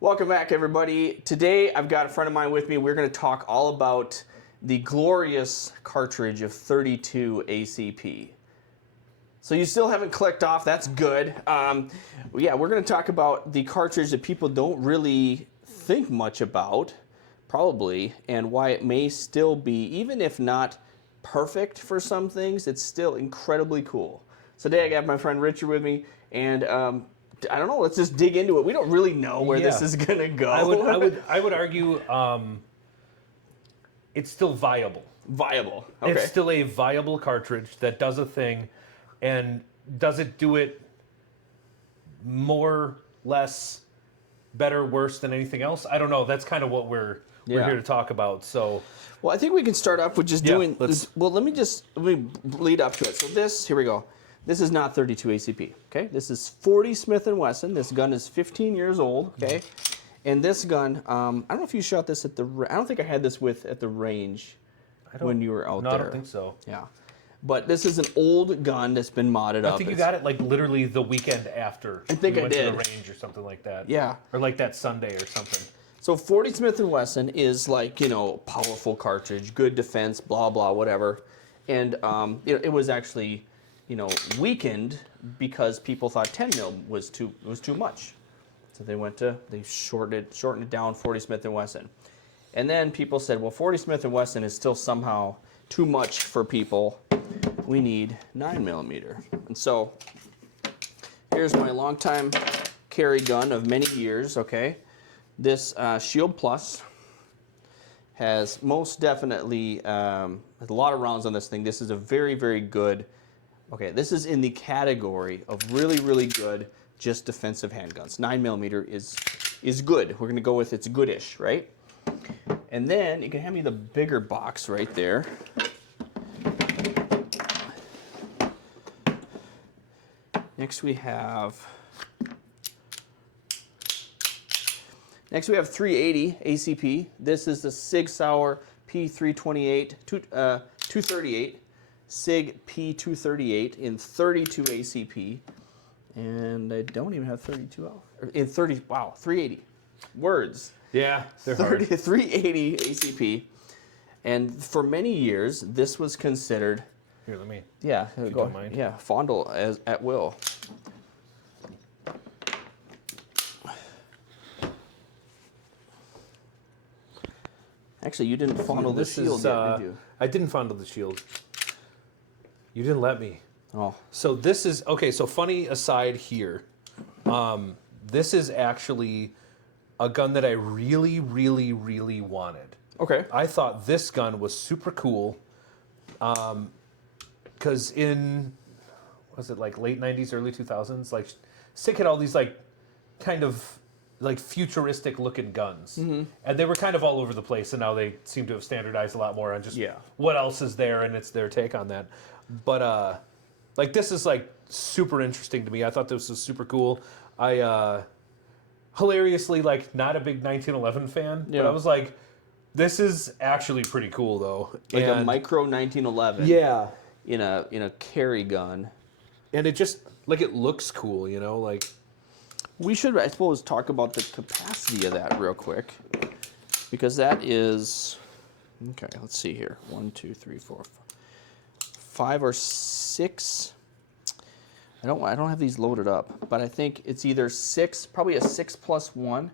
Welcome back, everybody. Today I've got a friend of mine with me. We're going to talk all about the glorious cartridge of 32 ACP. So you still haven't clicked off, that's good. Yeah, we're going to talk about the cartridge that people don't really think much about, probably, and why it may still be, even if not perfect for some things, it's still incredibly cool. So today I got my friend Richard with me, and I don't know, let's just dig into it. We don't really know where this is going to go. I would argue it's still viable. Viable. Okay. It's still a viable cartridge that does a thing, and does it do it more, less, better, worse than anything else? I don't know. That's kind of what we're here to talk about. So, well, I think we can start off with just doing this. Well, let me lead up to it. So this, here we go. This is not 32 ACP, okay? This is 40 Smith & Wesson. This gun is 15 years old, okay? And this gun, I don't know if you shot this at the, I don't think I had this at the range when you were out there. I don't think so. Yeah. But this is an old gun that's been modded up. I think you got it like literally the weekend after. I think we I went did. to the range or something like that. Yeah. Or like that Sunday or something. So 40 Smith & Wesson is like, you know, powerful cartridge, good defense, blah, blah, whatever. And it was actually, you know, weakened because people thought 10 mil was too much. So they shortened it down, 40 Smith & Wesson. And then people said, well, 40 Smith & Wesson is still somehow too much for people. We need 9mm. And so here's my longtime carry gun of many years, okay? This Shield Plus has most definitely a lot of rounds on this thing. This is a very, very good, okay, this is in the category of really, really good just defensive handguns. 9mm is good. We're going to go with it's goodish, right? And then you can hand me the bigger box right there. Next we have 380 ACP. This is the Sig Sauer P328 238 Sig P238 in 32 ACP, and I don't even have 32 in 30. Wow, 380 words. Yeah, they're 380 ACP, and for many years this was considered. Here, let me. Yeah, if you don't mind. Yeah, fondle at will. Actually, you didn't fondle the shield yet, did you? I didn't fondle the shield. You didn't let me. Oh. So this is, okay, so funny aside here. This is actually a gun that I really, really, really wanted. Okay. I thought this gun was super cool. Because in, was it like late 90s, early 2000s? Like, SIG had all these like, kind of, like futuristic looking guns. Mm-hmm. And they were kind of all over the place, and now they seem to have standardized a lot more on just what else is there, and it's their take on that. But like this is like super interesting to me. I thought this was super cool. I hilariously like not a big 1911 fan, but I was like, this is actually pretty cool though. Like a micro 1911. Yeah. In a carry gun. And it just like it looks cool, you know, like. We should, I suppose, talk about the capacity of that real quick, because that is, okay, let's see here. 1, 2, 3, 4, 5 or 6. I don't have these loaded up, but I think it's either 6, probably a 6+1.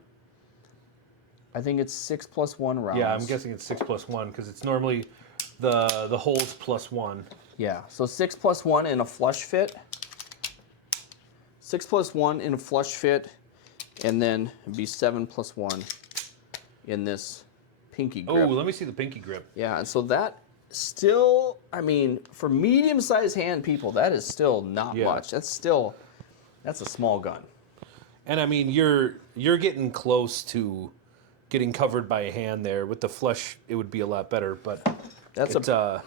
I think it's 6+1 rounds. Yeah, I'm guessing it's 6+1 because it's normally the holes +1. Yeah, so 6+1 in a flush fit. 6+1 in a flush fit, and then it'd be 7+1 in this pinky grip. Oh, let me see the pinky grip. Yeah, and so that still, I mean, for medium-sized hand people, that is still not much. That's a small gun. And I mean, you're getting close to getting covered by a hand there. With the flush, it would be a lot better, but that's a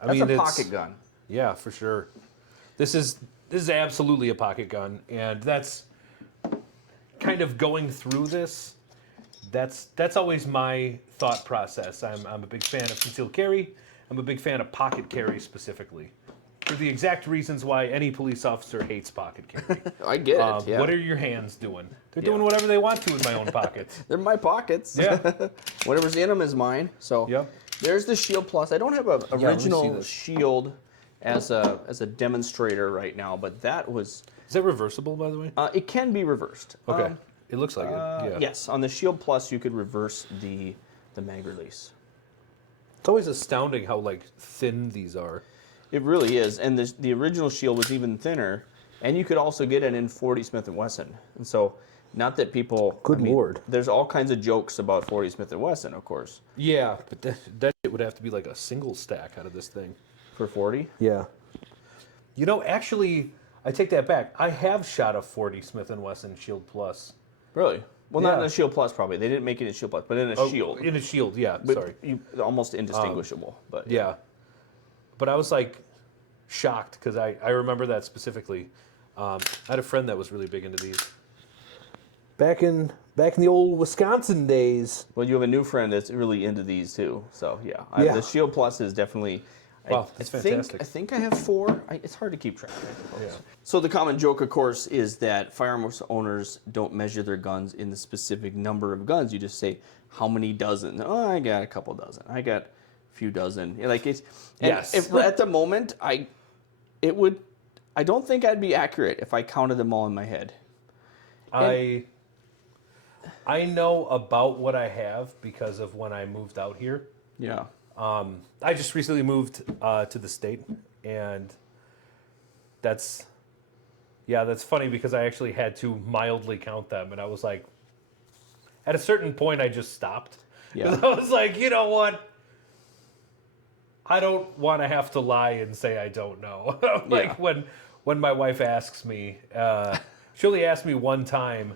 pocket gun. Yeah, for sure. This is absolutely a pocket gun, and that's kind of going through this. That's always my thought process. I'm a big fan of concealed carry. I'm a big fan of pocket carry specifically. for the exact reasons why any police officer hates pocket carry. I get it. Yeah. What are your hands doing? They're doing whatever they want to in my own pockets. They're my pockets. Yeah. Whatever's in them is mine. So Yep. there's the Shield Plus. I don't have an let me see original this. Shield as a demonstrator right now, but that was. Is that reversible, by the way? It can be reversed. Okay. It looks like it. Yeah. Yes, on the Shield Plus you could reverse the mag release. It's always astounding how like thin these are. It really is, and the original Shield was even thinner, and you could also get it in 40 Smith & Wesson. And so, not that people. Good Lord. There's all kinds of jokes about 40 Smith & Wesson, of course. Yeah, but that shit would have to be like a single stack out of this thing. For 40. Yeah. You know, actually, I take that back. I have shot a 40 Smith & Wesson Shield Plus. Really? Well, not in Yeah. a Shield Plus, probably. They didn't make it in Shield Plus, but in a Shield. In a Shield, yeah. But Sorry. almost indistinguishable. But Yeah. But I was like shocked because I remember that specifically. I had a friend that was really big into these. Back in the old Wisconsin days. Well, you have a new friend that's really into these too. So yeah, Yeah. the Shield Plus is definitely. Wow, that's fantastic. I think I have 4. It's hard to keep track. Yeah. So the common joke, of course, is that firearms owners don't measure their guns in the specific number of guns. You just say how many dozen. Oh, I got a couple dozen. I got a few dozen. Like it's. And Yes. If at the moment I don't think I'd be accurate if I counted them all in my head. I know about what I have because of when I moved out here. Yeah. I just recently moved to the state, and that's funny because I actually had to mildly count them, and I was like, at a certain point, I just stopped. Yeah. I was like, you know what? I don't want to have to lie and say I don't know. Like when my wife asks me, she only asked me one time,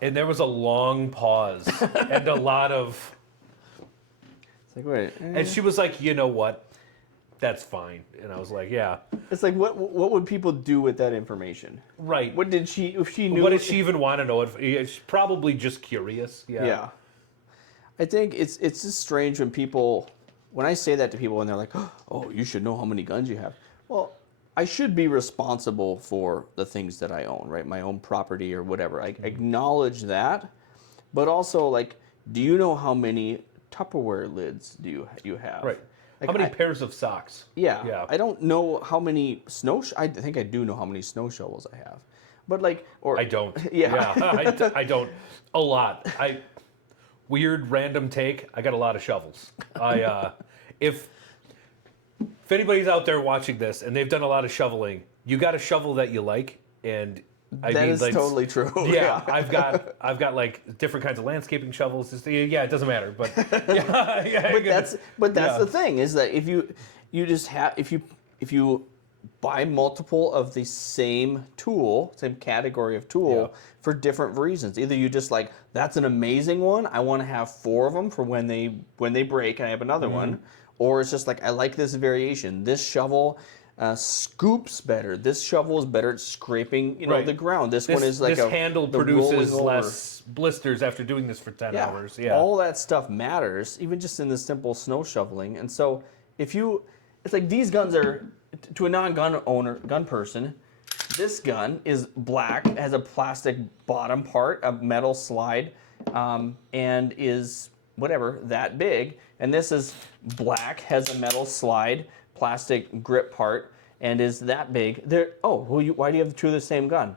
and there was a long pause and a lot of. It's like wait. And she was like, you know what? That's fine. And I was like, yeah. It's like what would people do with that information? Right. What did she if she knew? What did she even want to know? She's probably just curious. Yeah. Yeah. I think it's just strange when I say that to people and they're like, "Oh, you should know how many guns you have." Well, I should be responsible for the things that I own, right? My own property or whatever. I acknowledge that, but also like, do you know how many Tupperware lids do you have? Right. Like, How many pairs of socks? Yeah. Yeah. I don't know how many I think I do know how many snow shovels I have, but like, or I don't. Yeah. I don't. A lot. Weird random take. I got a lot of shovels. If anybody's out there watching this and they've done a lot of shoveling, you got a shovel that you like, and that is like, totally true. Yeah, I've got like different kinds of landscaping shovels. Yeah, it doesn't matter, but yeah, but that's the thing is that if you just have if you buy multiple of the same tool, same category of tool for different reasons. Either you just like, that's an amazing one, I want to have 4 of them for when they break and I have another one, or it's just like, I like this variation. This shovel scoops better. This shovel is better at scraping, the ground. This one is like this handle the produces rolling over. less blisters after doing this for 10 hours. Yeah, all that stuff matters, even just in the simple snow shoveling. And so it's like these guns are, to a gun person, this gun is black, has a plastic bottom part, a metal slide, and is whatever, that big. And this is black, has a metal slide, plastic grip part, and is that big. Why do you have 2 of the same gun?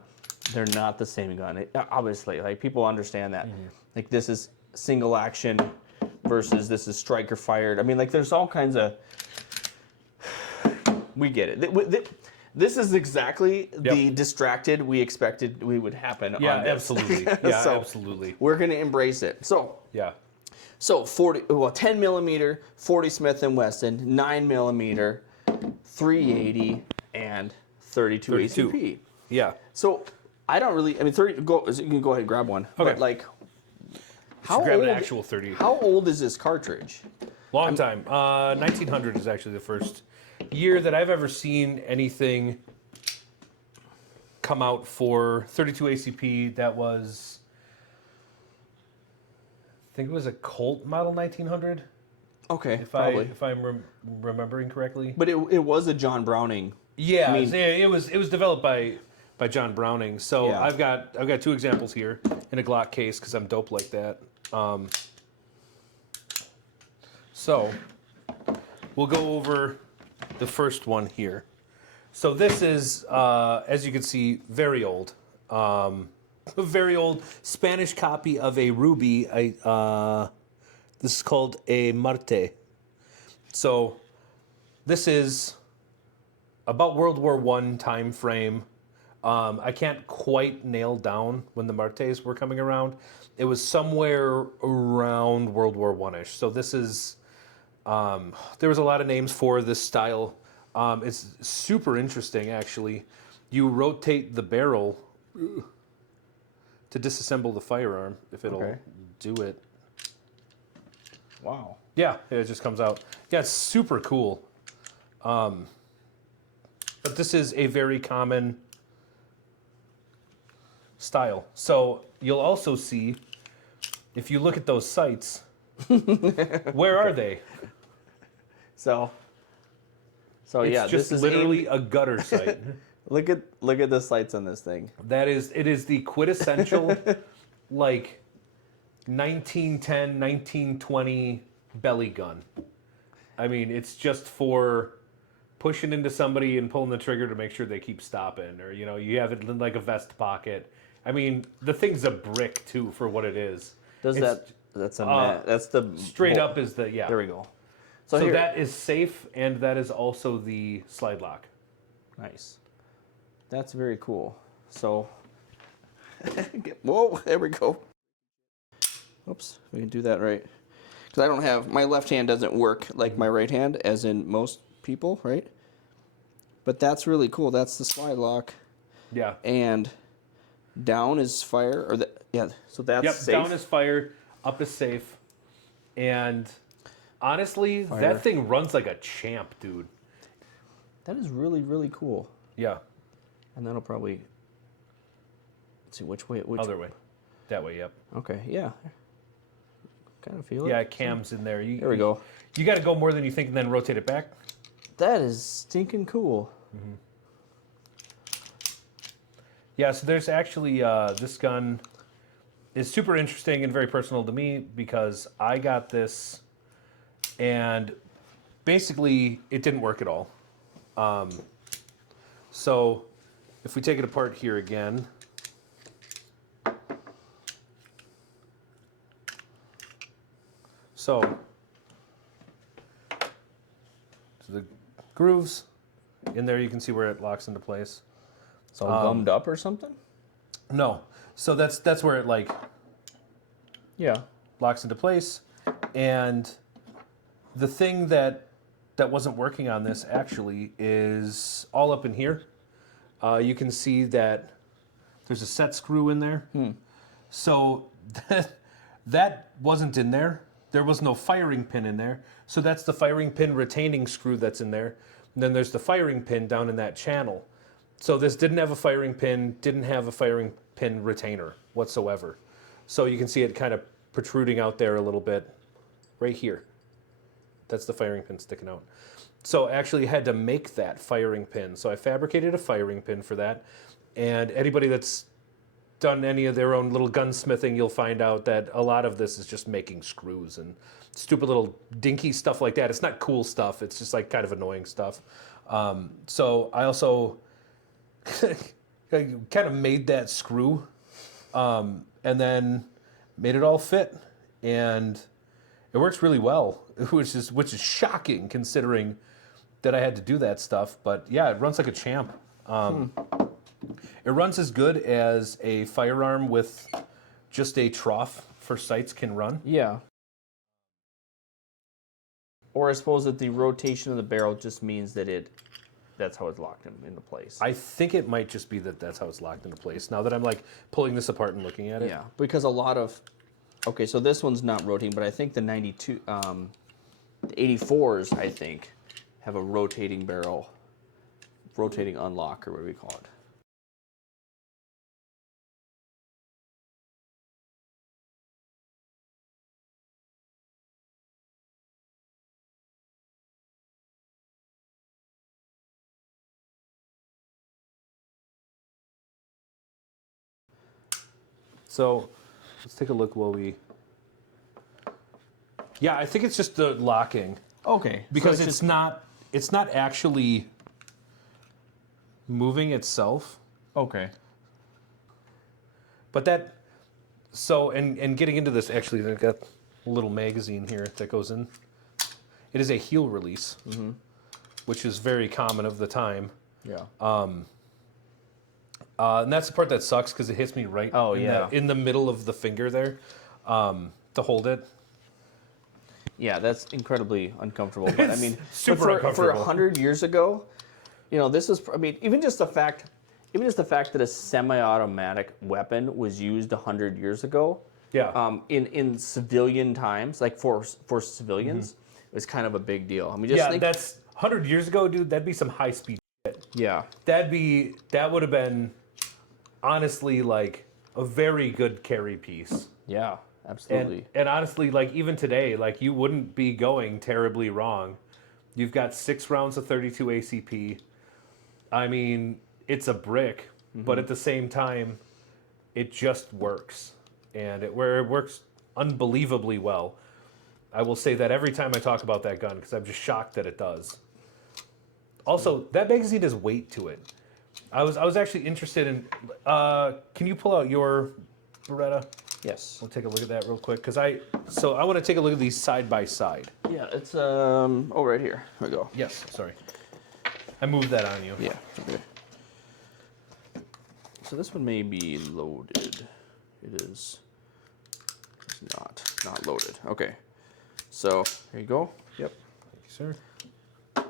They're not the same gun. Obviously, like, people understand that. Like, this is single action versus this is striker fired. I mean, like, there's all kinds of. We get it. This is exactly the distracted we expected we would happen. Yeah, on this. absolutely. Yeah, So, absolutely. We're going to embrace it. So. Yeah. So 10 millimeter, 40 Smith & Wesson, 9 millimeter, 380, and 32 ACP. Yeah. So I don't really. I mean, 30. You can go ahead and grab one. Okay. But like, how grab old? an actual 30. How old is this cartridge? Long time. 1900 is actually the first year that I've ever seen anything come out for 32 ACP that was. I think it was a Colt Model 1900. Okay, If probably. I'm remembering correctly. But it was a John Browning Yeah, I mean, it was developed by John Browning. So Yeah. I've got two examples here in a Glock case because I'm dope like that. So we'll go over the first one here. So this is, as you can see, very old. A very old Spanish copy of a Ruby. This is called a Marte. So this is about World War I time frame. I can't quite nail down when the Martes were coming around. It was somewhere around World War I-ish. So this is, there was a lot of names for this style. It's super interesting, actually. You rotate the barrel to disassemble the firearm, if it'll do it. wow. Yeah, it just comes out. Yeah, it's super cool. But this is a very common style. So you'll also see, if you look at those sights, where are they? So It's yeah, just this is literally a gutter sight. Look at the sights on this thing. It is the quintessential, like, 1910, 1920 belly gun. I mean, it's just for pushing into somebody and pulling the trigger to make sure they keep stopping, or you have it in like a vest pocket. I mean, the thing's a brick too for what it is. That's the Straight up is the There we go. So here, that is safe, and that is also the slide lock. nice. That's very cool. So whoa, there we go. Oops, we can do that right. Because I don't have, my left hand doesn't work like my right hand, as in most people, right? But that's really cool. That's the slide lock. Yeah. And down is fire, or so that's safe. Down is fire, up is safe. And honestly, Fire. that thing runs like a champ, dude. That is really, really cool. Yeah. And that'll probably, let's see, which way? Other way. That way, yep. Okay, yeah. Kind of feel it. Yeah, cam's in there. There we go. You got to go more than you think and then rotate it back. That is stinking cool. Mm-hmm. Yeah, so there's actually, this gun is super interesting and very personal to me because I got this and basically it didn't work at all. So if we take it apart here again, so the grooves in there, you can see where it locks into place. It's all gummed up or something? No, so that's where it Yeah. locks into place, and the thing that wasn't working on this actually is all up in here. You can see that there's a set screw in there. So that wasn't in there. There was no firing pin in there. So that's the firing pin retaining screw that's in there. And then there's the firing pin down in that channel. So this didn't have a firing pin, didn't have a firing pin retainer whatsoever. So you can see it kind of protruding out there a little bit right here. That's the firing pin sticking out. So I actually had to make that firing pin. So I fabricated a firing pin for that. And anybody that's done any of their own little gunsmithing, you'll find out that a lot of this is just making screws and stupid little dinky stuff like that. It's not cool stuff. It's just like kind of annoying stuff. So I also kind of made that screw and then made it all fit. And it works really well, which is shocking considering that I had to do that stuff. But yeah, it runs like a champ. It runs as good as a firearm with just a trough for sights can run. Yeah. Or I suppose that the rotation of the barrel just means that that's how it's locked into place. I think it might just be that's how it's locked into place. Now that I'm like pulling this apart and looking at it. Yeah, because a lot of, okay, so this one's not rotating, but I think the 92, the 84s, I think, have a rotating barrel, rotating unlock, or what do we call it? So let's take a look while we... Yeah, I think it's just the locking. Okay. Because so it's not actually moving itself. Okay. But that... So, and getting into this, actually, they've got a little magazine here that goes in. It is a heel release, which is very common of the time. Yeah. And that's the part that sucks because it hits me right in the middle of the finger there to hold it. Yeah, that's incredibly uncomfortable. But I mean, super uncomfortable. For 100 years ago, you know, this is, I mean, even just the fact that a semi-automatic weapon was used 100 years ago, in civilian times, like for civilians, it was kind of a big deal. I mean, just think, that's 100 years ago, dude. That'd be some high speed shit. Yeah, that would have been honestly like a very good carry piece. Yeah, absolutely. And honestly, like even today, like you wouldn't be going terribly wrong. You've got 6 rounds of 32 ACP. I mean, it's a brick, but at the same time, it just works. And it works unbelievably well. I will say that every time I talk about that gun, because I'm just shocked that it does. Also, that magazine has weight to it. I was actually interested in... can you pull out your Beretta? Yes. We'll take a look at that real quick, because I want to take a look at these side by side. Yeah, it's right here. Here we go. Yes, sorry. I moved that on you. Yeah. Okay. So this one may be loaded. It is. It's not loaded. Okay. So here you go. Yep. Thank you, sir.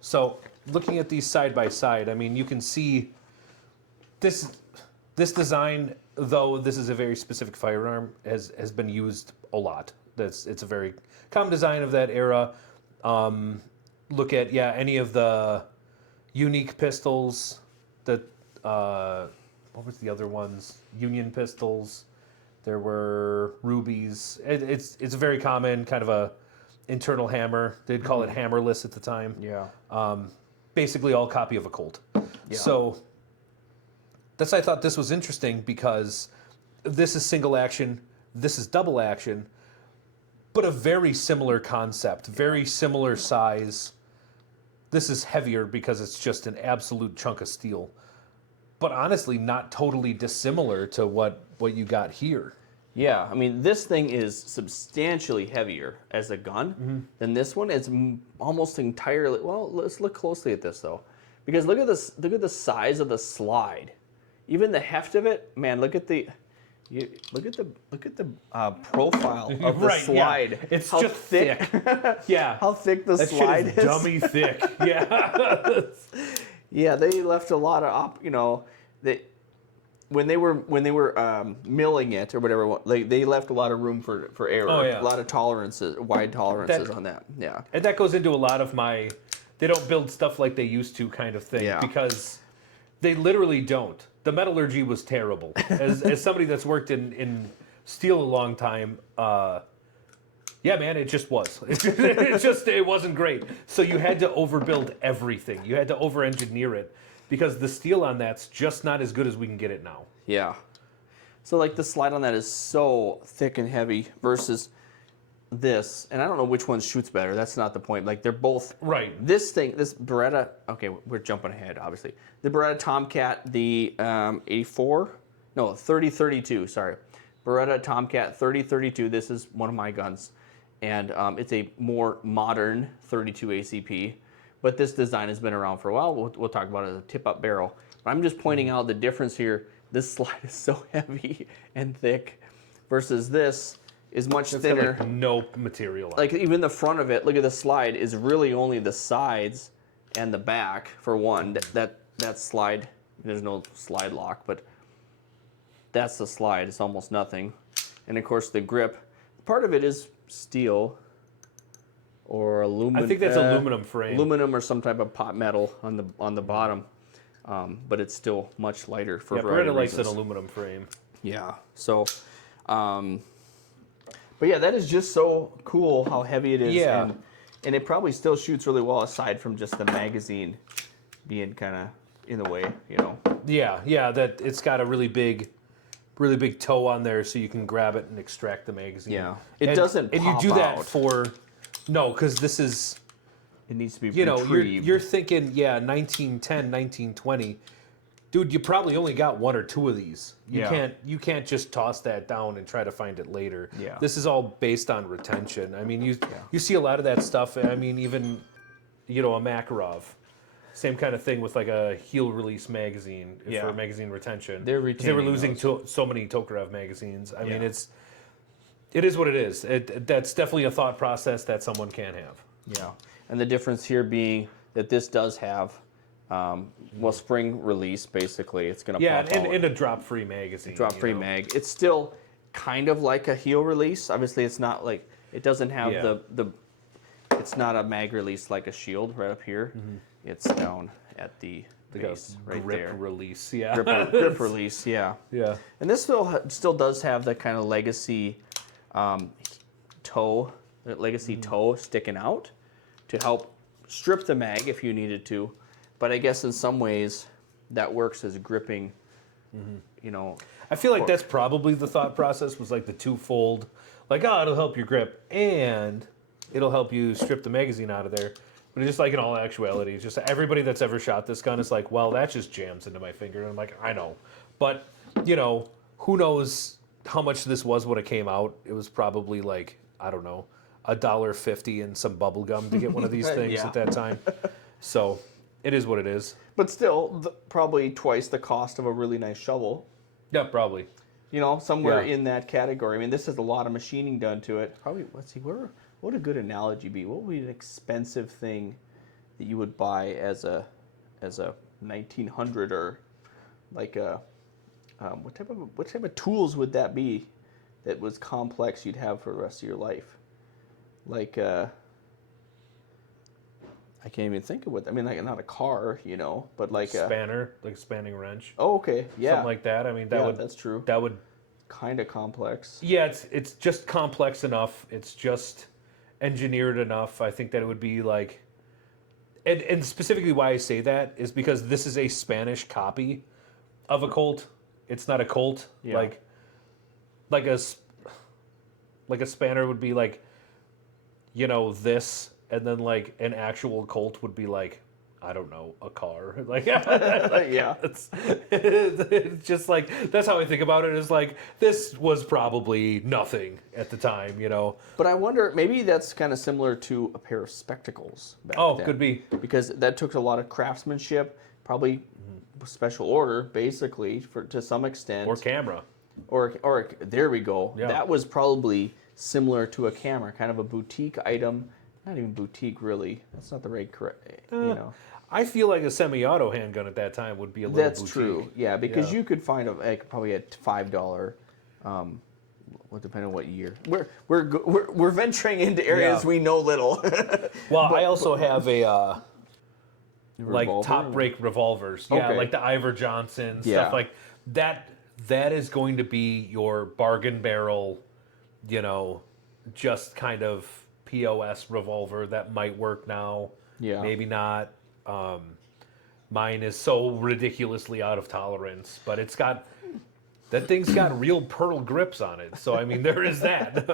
So looking at these side by side, I mean, you can see this design, though this is a very specific firearm, has been used a lot. It's a very common design of that era. Look at any of the unique pistols that what was the other ones? Union pistols. There were rubies. It's a very common kind of a internal hammer. They'd call it hammerless at the time. Yeah. Basically all copy of a Colt. Yeah. So that's why I thought this was interesting, because this is single action, this is double action, but a very similar concept, very similar size. This is heavier because it's just an absolute chunk of steel. But honestly, not totally dissimilar to what you got here. Yeah, I mean, this thing is substantially heavier as a gun than this one. It's almost entirely. Well, let's look closely at this though, because look at this. Look at the size of the slide, even the heft of it. Man, look at the profile of the slide. Yeah. It's how just thick. Yeah, how thick the that slide shit is dummy thick. Yeah. Yeah, they left a lot of when they were milling it or whatever, they left a lot of room for error. Oh, yeah. A lot of tolerances, wide tolerances on that. Yeah. And that goes into a lot of my, they don't build stuff like they used to kind of thing, because they literally don't. The metallurgy was terrible. As somebody that's worked in steel a long time, yeah, man, it just was. It wasn't great. So you had to overbuild everything. You had to over-engineer it, because the steel on that's just not as good as we can get it now. Yeah. So like the slide on that is so thick and heavy versus this, and I don't know which one shoots better. That's not the point. Like they're both right. This Beretta. Okay, we're jumping ahead, obviously. The Beretta Tomcat, the 3032. Sorry, Beretta Tomcat 3032. This is one of my guns. And it's a more modern 32 ACP, but this design has been around for a while. We'll talk about it as a tip-up barrel. But I'm just pointing out the difference here. This slide is so heavy and thick versus this is much thinner. Like no material on like even the front of it, look at the slide, is really only the sides and the back for one. That slide, there's no slide lock, but that's the slide. It's almost nothing. And of course the grip, part of it is steel or aluminum. I think that's aluminum frame. Aluminum or some type of pot metal on the bottom, but it's still much lighter for a variety of Beretta likes reasons. an aluminum frame. Yeah. So, but yeah, that is just so cool how heavy it is. Yeah. And it probably still shoots really well aside from just the magazine being kind of in the way, you know. Yeah, that it's got a really big really big toe on there so you can grab it and extract the magazine. Yeah. It doesn't And you pop do that out. for... No, because this is... It needs to be You know, retrieved. you're thinking, 1910, 1920. Dude, you probably only got one or two of these. You can't just toss that down and try to find it later. Yeah. This is all based on retention. I mean, you see a lot of that stuff. I mean, even, a Makarov. Same kind of thing with like a heel release magazine for magazine retention. They're 'Cause they were retaining losing so many Tokarev magazines. I mean, it is what it is. That's definitely a thought process that someone can have. Yeah. And the difference here being that this does have, spring release, basically. It's going to pop out. And a drop-free magazine. Drop-free mag. It's still kind of like a heel release. Obviously, it's not like, it doesn't have it's not a mag release like a shield right up here. Mm-hmm. It's down at the base, right grip there. Release, Grip release, yeah. Yeah. And this still does have that kind of legacy toe sticking out to help strip the mag if you needed to. But I guess in some ways that works as gripping, I feel like that's probably the thought process was like the twofold, like, it'll help your grip and it'll help you strip the magazine out of there. But it's just like in all actuality, it's just everybody that's ever shot this gun is like, well, that just jams into my finger. And I'm like, I know. But, who knows how much this was when it came out. It was probably like, I don't know, $1.50 and some bubble gum to get one of these things at that time. So it is what it is. But still, probably twice the cost of a really nice shovel. Yeah, probably. Somewhere in that category. I mean, this has a lot of machining done to it. Probably, let's see, what would a good analogy be? What would be an expensive thing that you would buy as a 1900 or like a what type of tools would that be that was complex you'd have for the rest of your life? Like I can't even think of what. I mean, like not a car, but like spanner, like a spanning wrench. Oh, okay, yeah, something like that. I mean, that's true. That would kind of complex. Yeah, it's just complex enough. It's just engineered enough. I think that it would be like, and specifically why I say that is because this is a Spanish copy of a Colt. It's not a Colt. Yeah. Like a spanner would be like, this. And then, like, an actual Colt would be like, I don't know, a car. Like, yeah. It's just like, that's how I think about it. Is like, this was probably nothing at the time, But I wonder, maybe that's kind of similar to a pair of spectacles back then. Could be. Because that took a lot of craftsmanship, probably special order, basically, to some extent. Or camera. Or there we go. Yeah. That was probably similar to a camera, kind of a boutique item. Not even boutique, really. That's not the right I feel like a semi-auto handgun at that time would be a little That's boutique. true, yeah, because you could find probably a $5, depending on what year. We're venturing into areas we know little. Well, I also have a like Revolver? top break revolvers. Yeah, Okay. like the Ivor Johnson stuff like that. That is going to be your bargain barrel, just kind of POS revolver that might work now. Yeah. Maybe not. Mine is so ridiculously out of tolerance, but that thing's got real pearl grips on it. So I mean, there is that.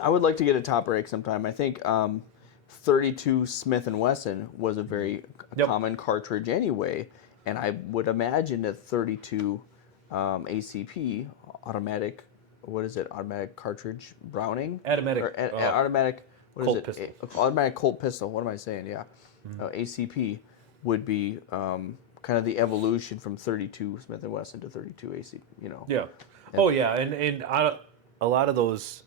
I would like to get a top break sometime. I think 32 Smith & Wesson was a very common cartridge anyway, and I would imagine that 32 ACP automatic. What is it? Automatic cartridge Browning? Automatic. Automatic. What Colt is it? Pistol. Automatic Colt Pistol. What am I saying? Yeah. ACP would be kind of the evolution from 32 Smith & Wesson to 32 ACP. Yeah. And a lot of those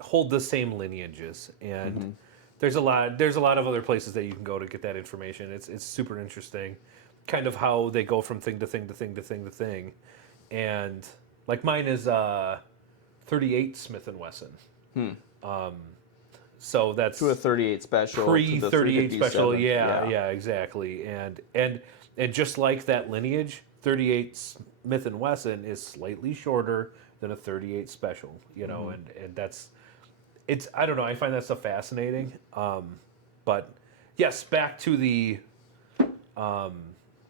hold the same lineages, and there's a lot of other places that you can go to get that information. It's super interesting, kind of how they go from thing to thing to thing to thing to thing, and. Like mine is 38 Smith & Wesson. So that's to a 38 special. Pre-38 special, yeah, exactly. And just like that lineage, 38 Smith & Wesson is slightly shorter than a 38 special, and that's, I don't know, I find that stuff talking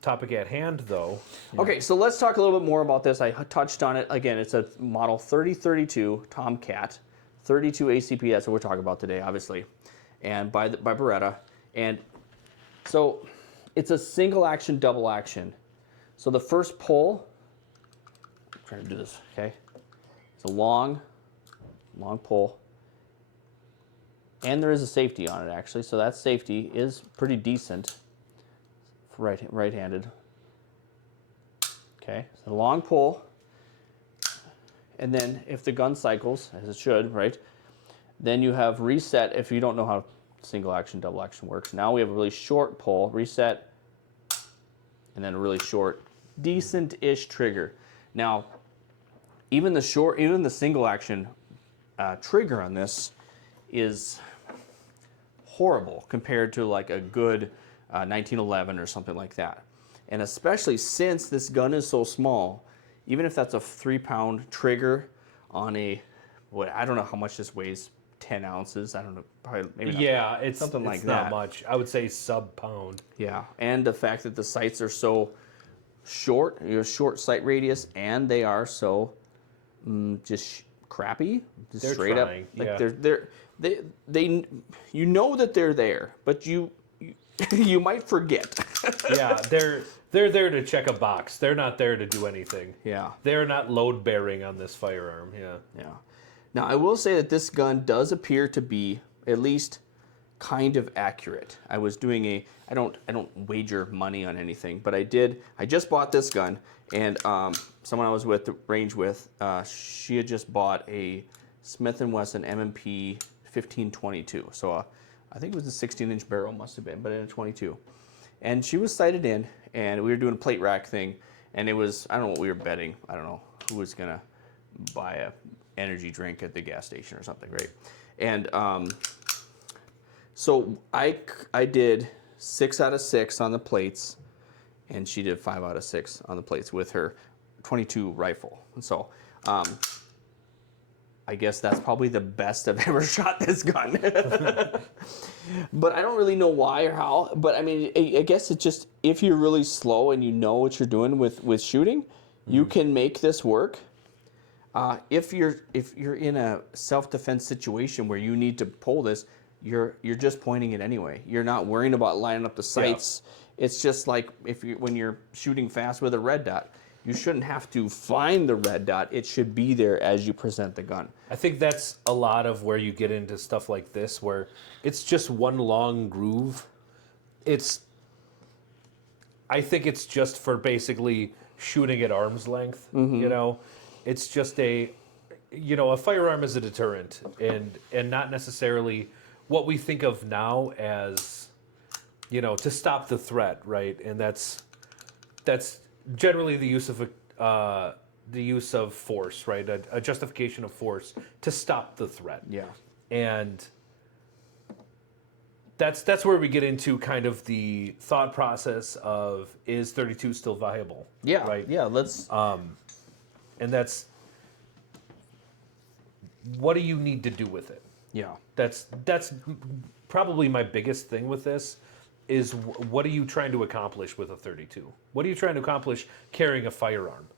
topic at hand, though. Okay, so let's talk a little bit more about this. I touched on it. Again, it's a model 3032 Tomcat, 32 ACP. That's what we're talking about today, obviously, and by Beretta. And so it's a single action, double action. So the first pull, I'm trying to do this, okay? It's a long pull. And there is a safety on it, actually. So that safety is pretty decent for right-handed. Okay, so long pull. And then if the gun cycles, as it should, right, then you have reset if you don't know how single action, double action works. Now we have a really short pull, reset, and then a really short, decent-ish trigger. Now, even the single action trigger on this is horrible compared to like a good 1911 or something like that. And especially since this gun is so small, even if that's a 3-pound trigger on a, I don't know how much this weighs, 10 ounces. I don't know, probably maybe not. Yeah, it's something like not that. much. I would say sub-pound. Yeah, and the fact that the sights are so short, short sight radius, and they are so just crappy, just They're straight trying, up. Like yeah. they you know that they're there, but you you might forget. Yeah, they're there to check a box. They're not there to do anything. Yeah. They're not load bearing on this firearm. Yeah. Yeah. Now I will say that this gun does appear to be at least kind of accurate. I was doing I don't wager money on anything, but I just bought this gun, and someone I was with the range with, she had just bought a Smith & Wesson M&P 1522. So I think it was a 16-inch barrel, must have been, but in a 22. And she was sighted in, and we were doing a plate rack thing, and it was, I don't know what we were betting. I don't know who was gonna buy a energy drink at the gas station or something, right? And so I did 6 out of 6 on the plates, and she did 5 out of 6 on the plates with her 22 rifle. And so I guess that's probably the best I've ever shot this gun. But I don't really know why or how. But I mean, I guess it's just, if you're really slow and you know what you're doing with shooting, you can make this work. If you're in a self-defense situation where you need to pull this, you're just pointing it anyway. You're not worrying about lining up the sights. Yeah. It's just like when you're shooting fast with a red dot. You shouldn't have to find the red dot. It should be there as you present the gun. I think that's a lot of where you get into stuff like this, where it's just one long groove. I think it's just for basically shooting at arm's length. Mm-hmm. You know, it's just a firearm is a deterrent, and not necessarily what we think of now as, to stop the threat, right? And that's generally the use of force, right? A justification of force to stop the threat. Yeah. And that's where we get into kind of the thought process of, is 32 still viable? Yeah. Right. Yeah. Let's. And that's, what do you need to do with it? Yeah. That's probably my biggest thing with this. Is what are you trying to accomplish with a 32? What are you trying to accomplish carrying a firearm?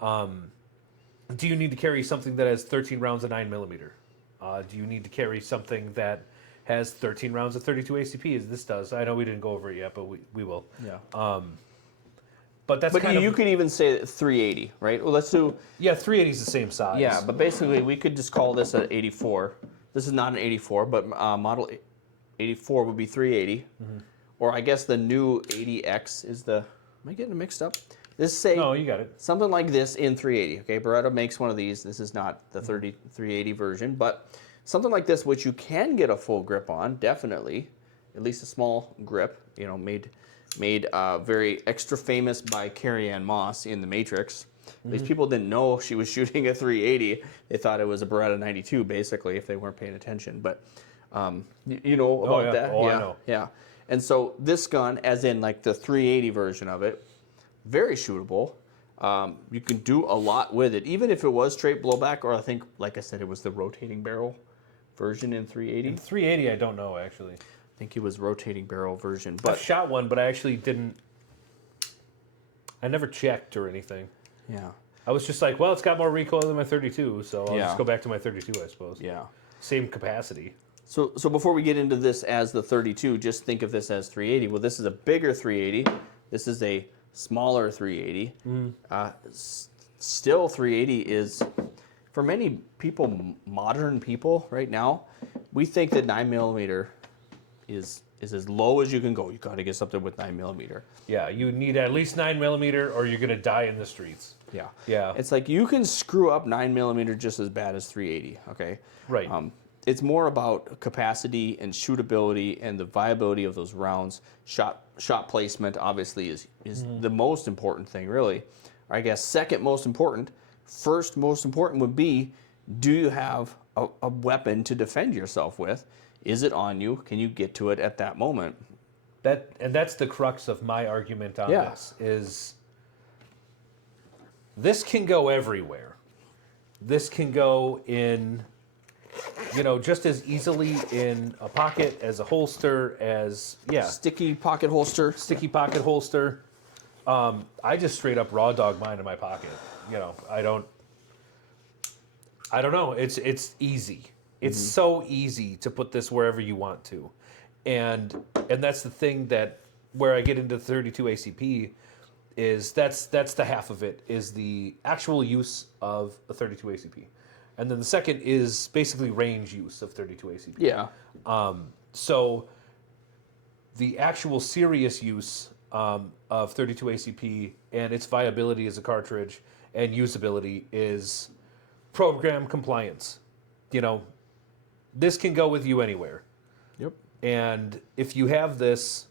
Do you need to carry something that has 13 rounds of 9mm? Do you need to carry something that has 13 rounds of 32 ACP, as this does? I know we didn't go over it yet, but we will. Yeah. But that's kind of... you could even say 380, right? Well, let's do... Yeah, 380 is the same size. Yeah, but basically we could just call this an 84. This is not an 84, but model 84 would be 380. Mm-hmm. Or I guess the new 80X is the... Am I getting it mixed up? No, you got it. Something like this in 380. Okay, Beretta makes one of these. This is not the 380 version, but something like this, which you can get a full grip on, definitely. At least a small grip, made very extra famous by Carrie-Anne Moss in The Matrix. At least people didn't know she was shooting a 380. They thought it was a Beretta 92, basically, if they weren't paying attention. But you know about that? Oh, yeah. I know. Yeah. And so this gun, as in like the 380 version of it, very shootable. You can do a lot with it, even if it was straight blowback, or I think, like I said, it was the rotating barrel version in 380. In 380, I don't know, actually. I think it was rotating barrel version. But I've shot one, but I actually didn't I never checked or anything. Yeah. I was just like, well, it's got more recoil than my 32, so I'll Yeah. just go back to my 32, I suppose. Yeah. Same capacity. So before we get into this as the 32, just think of this as 380. Well, this is a bigger 380. This is a smaller 380. Still, 380 is, for many people, modern people right now, we think that 9mm is as low as you can go. You got to get something with 9mm. Yeah, you need at least 9mm or you're going to die in the streets. Yeah. Yeah. It's like you can screw up 9mm just as bad as 380, okay? Right. It's more about capacity and shootability and the viability of those rounds. Shot placement obviously is the most important thing, really. I guess second most important. First most important would be, do you have a weapon to defend yourself with? Is it on you? Can you get to it at that moment? That's the crux of my argument on this, is this can go everywhere. This can go in, just as easily in a pocket, as a holster, as, Sticky pocket holster. sticky pocket holster. I just straight up raw dog mine in my pocket. I don't know. It's easy. It's so easy to put this wherever you want to. And that's the thing that where I get into 32 ACP is that's the half of it is the actual use of a 32 ACP. And then the second is basically range use of 32 ACP. Yeah. So the actual serious use of 32 ACP and its viability as a cartridge and usability is program compliance. This can go with you anywhere. Yep. And if you have this,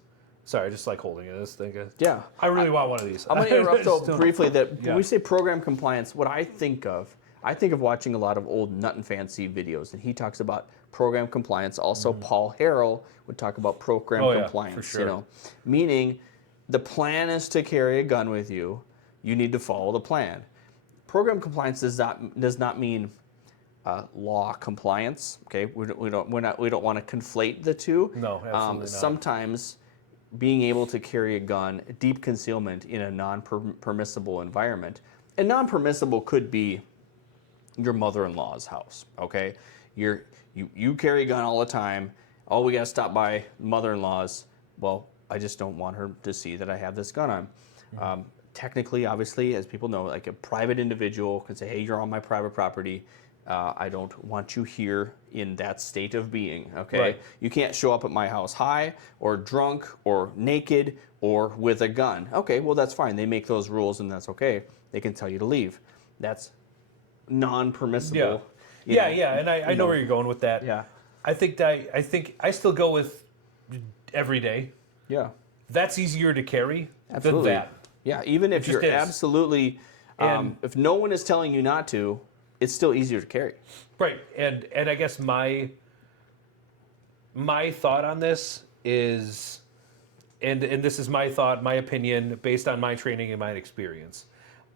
sorry, I just like holding it. This thing. Yeah. I really want one of these. I'm going to interrupt though Still- briefly that when Yeah. we say program compliance, what I think of watching a lot of old Nut and Fancy videos, and he talks about program compliance. Also, Paul Harrell would talk about program compliance. for sure. Meaning the plan is to carry a gun with you. You need to follow the plan. Program compliance does not mean law compliance. Okay, we don't want to conflate the two. No, absolutely not. Sometimes being able to carry a gun, deep concealment in a non-permissible environment, and non-permissible could be your mother-in-law's house. Okay, you carry a gun all the time. Oh, we gotta stop by mother-in-law's. Well, I just don't want her to see that I have this gun on. Technically, obviously, as people know, like a private individual can say, hey, you're on my private property. I don't want you here in that state of being, okay? Right. You can't show up at my house high or drunk or naked or with a gun. Okay, well, that's fine. They make those rules and that's okay. They can tell you to leave. That's non-permissible. Yeah. And I know where you're going with that. Yeah. I think I still go with every day. Yeah. That's easier to carry Absolutely. than that. Yeah, even if just you're is. absolutely, And- if no one is telling you not to, it's still easier to carry. Right, and I guess my thought on this is, and this is my thought, my opinion, based on my training and my experience.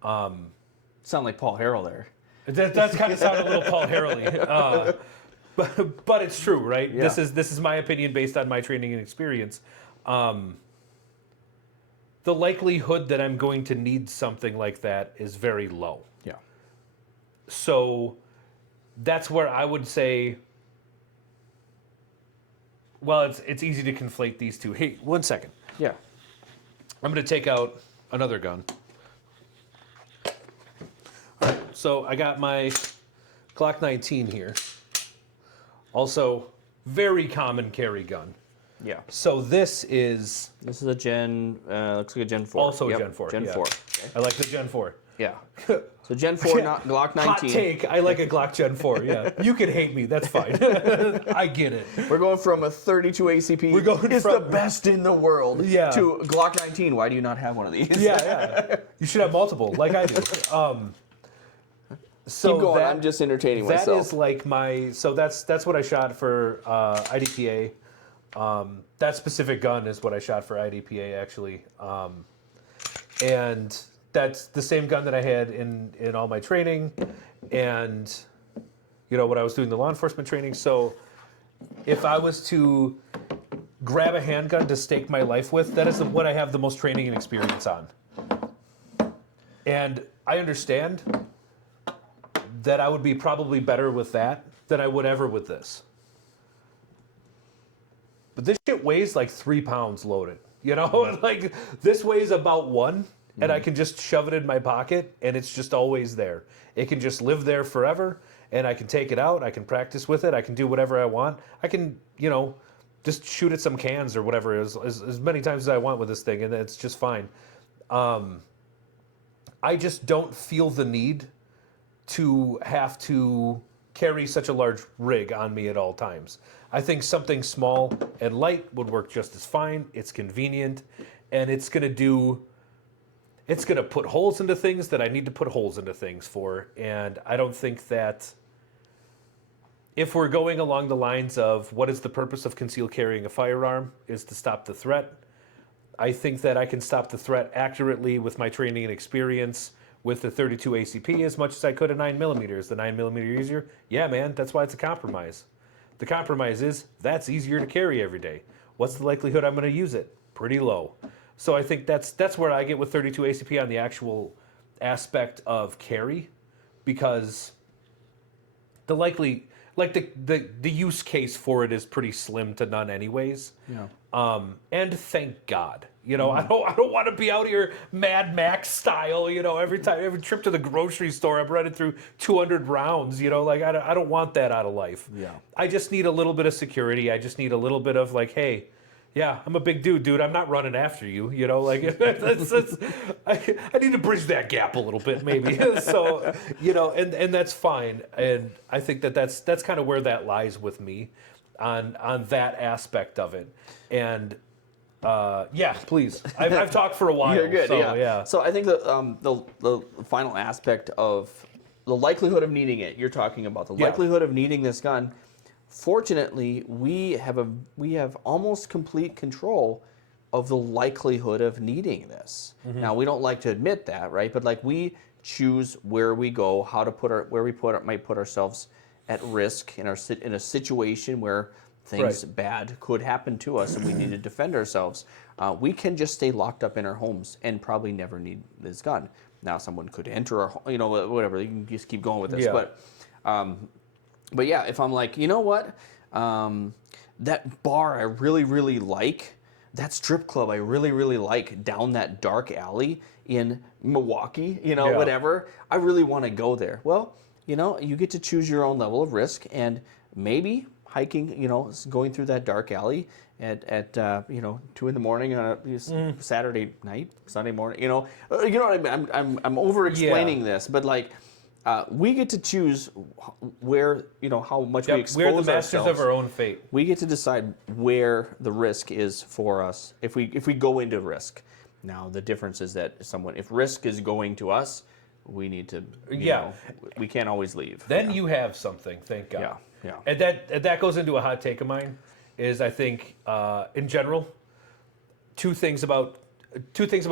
Sound like Paul Harrell there. That's kind of sound a little Paul Harrell-y. But it's true, right? Yeah. This is my opinion based on my training and experience. The likelihood that I'm going to need something like that is very low. Yeah. So that's where I would say, well, it's easy to conflate these two. Hey, 1 second. Yeah. I'm going to take out another gun. All right, so I got my Glock 19 here. Also, very common carry gun. Yeah. So this is This is a looks like a Gen 4. also a Yep, Gen 4. Gen yeah. 4. I like the Gen 4. Yeah. So Gen 4, not Glock 19. Hot take, I like a Glock Gen 4, yeah. You can hate me, that's fine. I get it. We're going from a 32 ACP. We're going it's from- the best in the world. Yeah. To Glock 19. Why do you not have one of these? Yeah. You should have multiple, like I do. So Keep going. that- I'm just entertaining That myself. is like my, so that's what I shot for IDPA. That specific gun is what I shot for IDPA actually. And that's the same gun that I had in all my training and, when I was doing the law enforcement training. So if I was to grab a handgun to stake my life with, that is what I have the most training and experience on. And I understand that I would be probably better with that than I would ever with this. But this shit weighs like 3 pounds loaded. You know, like this weighs about 1, and I can just shove it in my pocket, and it's just always there. It can just live there forever, and I can take it out. I can practice with it. I can do whatever I want. I can, you know, just shoot at some cans or whatever as many times as I want with this thing, and it's just fine. I just don't feel the need to have to carry such a large rig on me at all times. I think something small and light would work just as fine. It's convenient, and it's going to put holes into things that I need to put holes into things for. And I don't think that if we're going along the lines of what is the purpose of concealed carrying a firearm is to stop the threat, I think that I can stop the threat accurately with my training and experience with the 32 ACP as much as I could a 9mm. Is the 9mm easier? Yeah, man, that's why it's a compromise. The compromise is that's easier to carry every day. What's the likelihood I'm going to use it? Pretty low. So I think that's where I get with 32 ACP on the actual aspect of carry, because the use case for it is pretty slim to none anyways. Yeah. And thank God. You know, I don't want to be out here Mad Max style, you know, every trip to the grocery store, I'm running through 200 rounds, you know, like I don't want that out of life. Yeah. I just need a little bit of security. I just need a little bit of like, hey, yeah, I'm a big dude. I'm not running after you, you know, like I need to bridge that gap a little bit maybe. So, you know, and that's fine. And I think that's kind of where that lies with me on that aspect of it. And yeah, please. I've talked for a while. You're good. So, yeah. So I think the final aspect of the likelihood of needing it. You're talking about the likelihood of needing this gun. Fortunately, we have almost complete control of the likelihood of needing this. Mm-hmm. Now we don't like to admit that, right? But like we choose where we go, how to might put ourselves at risk in a situation where things bad could happen to us and we need to defend ourselves. We can just stay locked up in our homes and probably never need this gun. Now someone could enter our home, you know, whatever. You can just keep going with this, But yeah, if I'm like, you know what, that bar I really, really like, that strip club I really, really like down that dark alley in Milwaukee, you know, whatever, I really want to go there. Well, you know, you get to choose your own level of risk, and maybe hiking, you know, going through that dark alley at 2 in the morning on a Saturday night, Sunday morning, you know what I mean? I'm over explaining this, but like, we get to choose where, you know, how much we expose ourselves. We're the masters of our own fate. We get to decide where the risk is for us if we go into risk. Now, the difference is that if risk is going to us, we need to, you know, we can't always leave. Then you have something, thank God. Yeah. And that goes into a hot take of mine, is I think, in general, two things about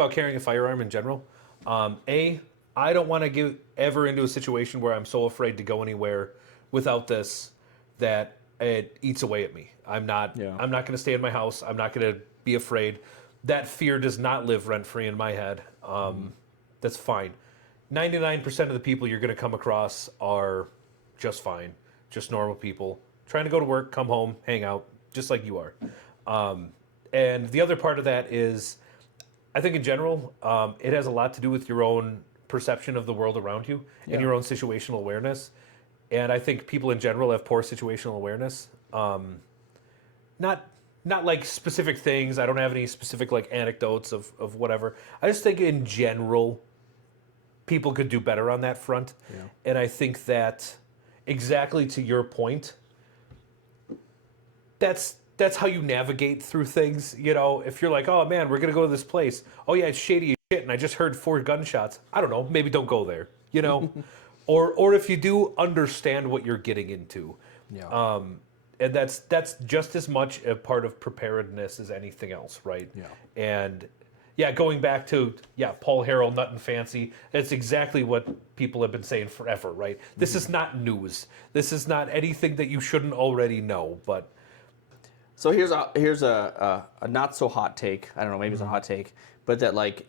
carrying a firearm in general. I don't want to get ever into a situation where I'm so afraid to go anywhere without this that it eats away at me. I'm not going to stay in my house. I'm not going to be afraid. That fear does not live rent-free in my head. That's fine. 99% of the people you're going to come across are just fine, just normal people, trying to go to work, come home, hang out, just like you are. And the other part of that is, I think in general, it has a lot to do with your own perception of the world around you and your own situational awareness. And I think people in general have poor situational awareness. Not like specific things. I don't have any specific like anecdotes of whatever. I just think in general, people could do better on that front. Yeah. And I think that exactly to your point, that's how you navigate through things. You know, if you're like, oh man, we're going to go to this place. Oh yeah, it's shady as shit, and I just heard 4 gunshots. I don't know, maybe don't go there, you know? or if you do, understand what you're getting into. Yeah. And that's just as much a part of preparedness as anything else, right? Yeah. And yeah, going back to, Paul Harrell, Nut and Fancy, that's exactly what people have been saying forever, right? This is not news. This is not anything that you shouldn't already know, but... So here's a not so hot take. I don't know, maybe it's a hot take, but that like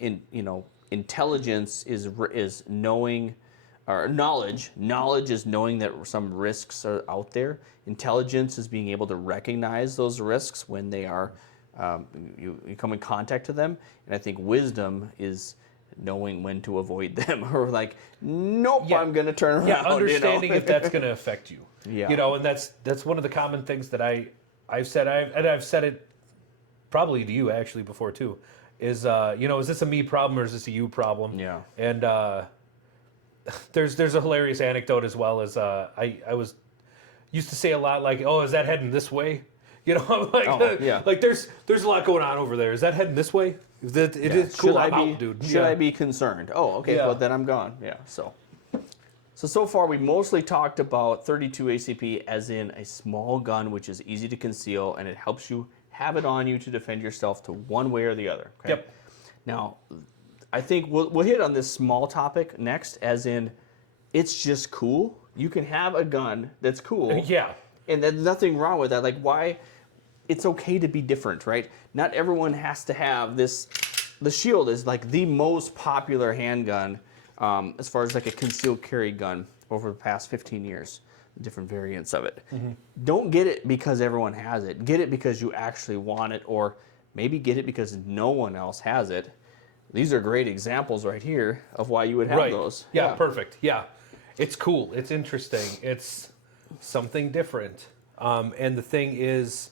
intelligence is knowing, or knowledge. Knowledge is knowing that some risks are out there. Intelligence is being able to recognize those risks when they are you come in contact to them. And I think wisdom is knowing when to avoid them, or like, nope, Yeah. I'm going to turn around. Yeah, understanding you know? if that's going to affect you. Yeah. You know, and that's one of the common things that I've said. I've said it probably to you actually before too. Is you know, is this a me problem or is this a you problem? Yeah. And there's a hilarious anecdote as well as I used to say a lot like, oh, is that heading this way? You know, I'm like, yeah. like there's a lot going on over there. Is that heading this way? It is cool. I'm out, dude. Should I be concerned? Oh, okay. Yeah. Well, then I'm gone. Yeah. So far we mostly talked about 32 ACP as in a small gun, which is easy to conceal, and it helps you have it on you to defend yourself to one way or the other. Okay? Yep. Now, I think we'll hit on this small topic next, as in, it's just cool. You can have a gun that's cool. Yeah. And there's nothing wrong with that. Like, why? It's okay to be different, right? Not everyone has to have this. The Shield is like the most popular handgun as far as like a concealed carry gun over the past 15 years. Different variants of it. Mm-hmm. Don't get it because everyone has it. Get it because you actually want it, or maybe get it because no one else has it. These are great examples right here of why you would have those. Yeah, perfect. Yeah. It's cool. It's interesting. It's something different. And the thing is,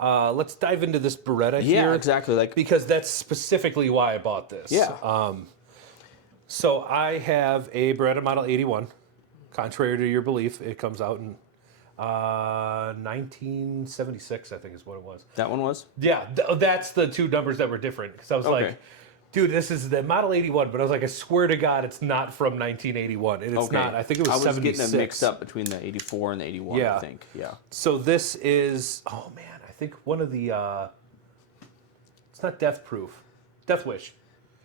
let's dive into this Beretta here. Yeah, exactly. Like, because that's specifically why I bought this. Yeah. So I have a Beretta Model 81. Contrary to your belief, it comes out in 1976, I think is what it was. that one was? Yeah, that's the two numbers that were different. Because I was like, dude, this is the Model 81, but I was like, I swear to God, it's not from 1981. And it's not. I think it was 76. I was getting it mixed up between the 84 and the 81, I think. Yeah. So this is, oh man, I think one of the, it's not Death Proof. Death Wish.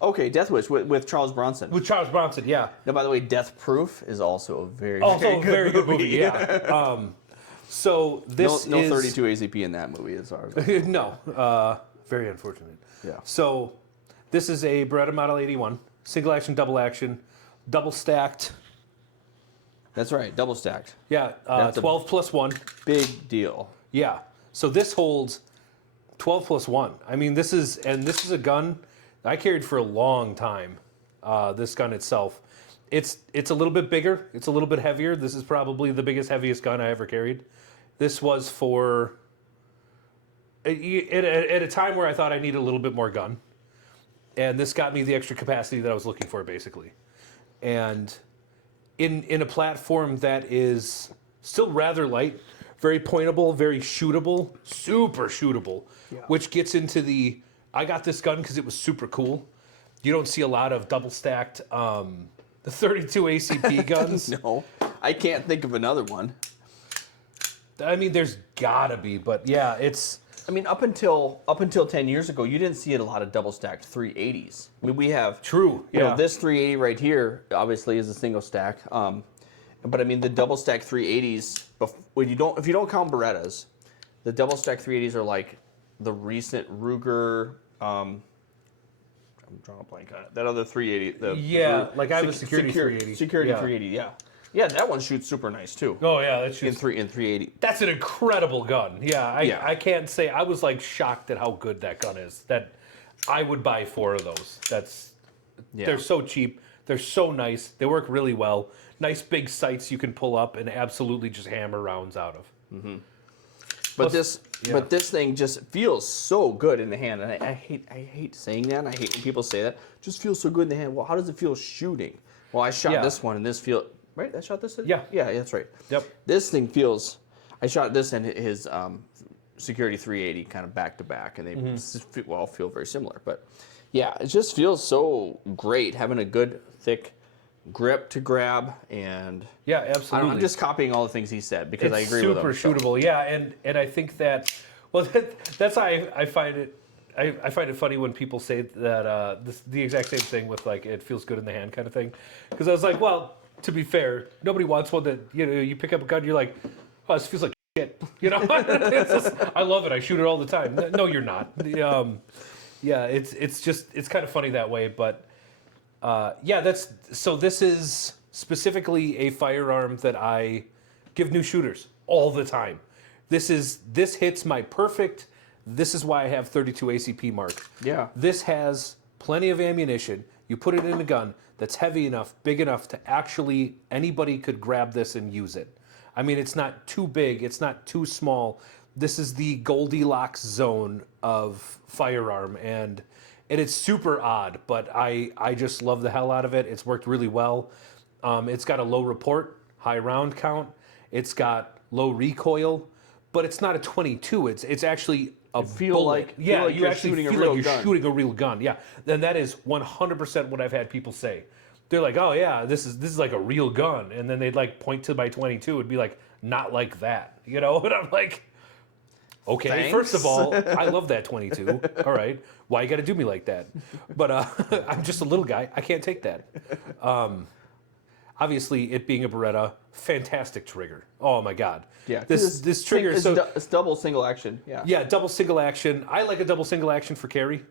Okay, Death Wish with Charles Bronson. With Charles Bronson, yeah. Now, by the way, Death Proof is also a very good movie. Yeah. So this no 32 ACP in that movie, as far as no, very unfortunate. Yeah. So this is a Beretta Model 81, single action, double stacked. That's right, double stacked. Yeah, 12 plus 1. Big deal. Yeah. So this holds 12 plus 1. I mean, this is a gun I carried for a long time. This gun itself, it's a little bit bigger. It's a little bit heavier. This is probably the biggest, heaviest gun I ever carried. This was for at a time where I thought I needed a little bit more gun, and this got me the extra capacity that I was looking for, basically. And in a platform that is still rather light, very pointable, very shootable, super shootable, which gets into the. I got this gun because it was super cool. You don't see a lot of double stacked the 32 ACP guns. No, I can't think of another one. I mean, there's gotta be, but yeah, it's. I mean, up until 10 years ago, you didn't see a lot of double stacked 380s. I mean, we have true. You know, this 380 right here obviously is a single stack. But I mean, the double stack 380s. If you don't count Berettas, the double stack 380s are like the recent Ruger. I'm drawing a blank on it. That other 380. Like I have a security 380. Security 380. Yeah. Yeah, that one shoots super nice too. Oh yeah, that shoots in 380. That's an incredible gun. I can't say I was like shocked at how good that gun is. That I would buy 4 of those. They're so cheap. They're so nice. They work really well. Nice big sights you can pull up and absolutely just hammer rounds out of. Mm-hmm. But this thing just feels so good in the hand, and I hate saying that. And I hate when people say that. Just feels so good in the hand. Well, how does it feel shooting? Well, I shot this one, and this feel right. I shot this. Yeah, that's right. Yep. This thing feels. I shot this and his security 380 kind of back to back, and they all feel very similar. But yeah, it just feels so great having a good thick grip to grab, and absolutely. I'm just copying all the things he said because I agree with him. Super shootable, and I think that that's how I find it. I find it funny when people say that the exact same thing with like it feels good in the hand kind of thing, because I was like, well, to be fair, nobody wants one that you pick up a gun, you're like, oh, this feels like shit, I love it. I shoot it all the time. No, you're not. It's kind of funny that way, but. Yeah, this is specifically a firearm that I give new shooters all the time. This hits my perfect. This is why I have 32 ACP mark. Yeah. This has plenty of ammunition. You put it in a gun that's heavy enough, big enough to actually anybody could grab this and use it. I mean, it's not too big, it's not too small. This is the Goldilocks zone of firearm, and it's super odd, but I just love the hell out of it. It's worked really well. It's got a low report, high round count. It's got low recoil, but it's not a 22. It's actually a feel like you you're actually shooting a feel real like you're gun. shooting a real gun. Yeah, then that is 100% what I've had people say. They're like, oh yeah, this is like a real gun, and then they'd like point to my 22. It'd be like, not like that, you know? And I'm like, okay, Thanks. first of all, I love that 22. All right, why you got to do me like that? But I'm just a little guy. I can't take that. Obviously, it being a Beretta, fantastic trigger. Oh my God. Yeah. This trigger. It's double single action. Yeah. Yeah, double single action. I like a double single action for carry,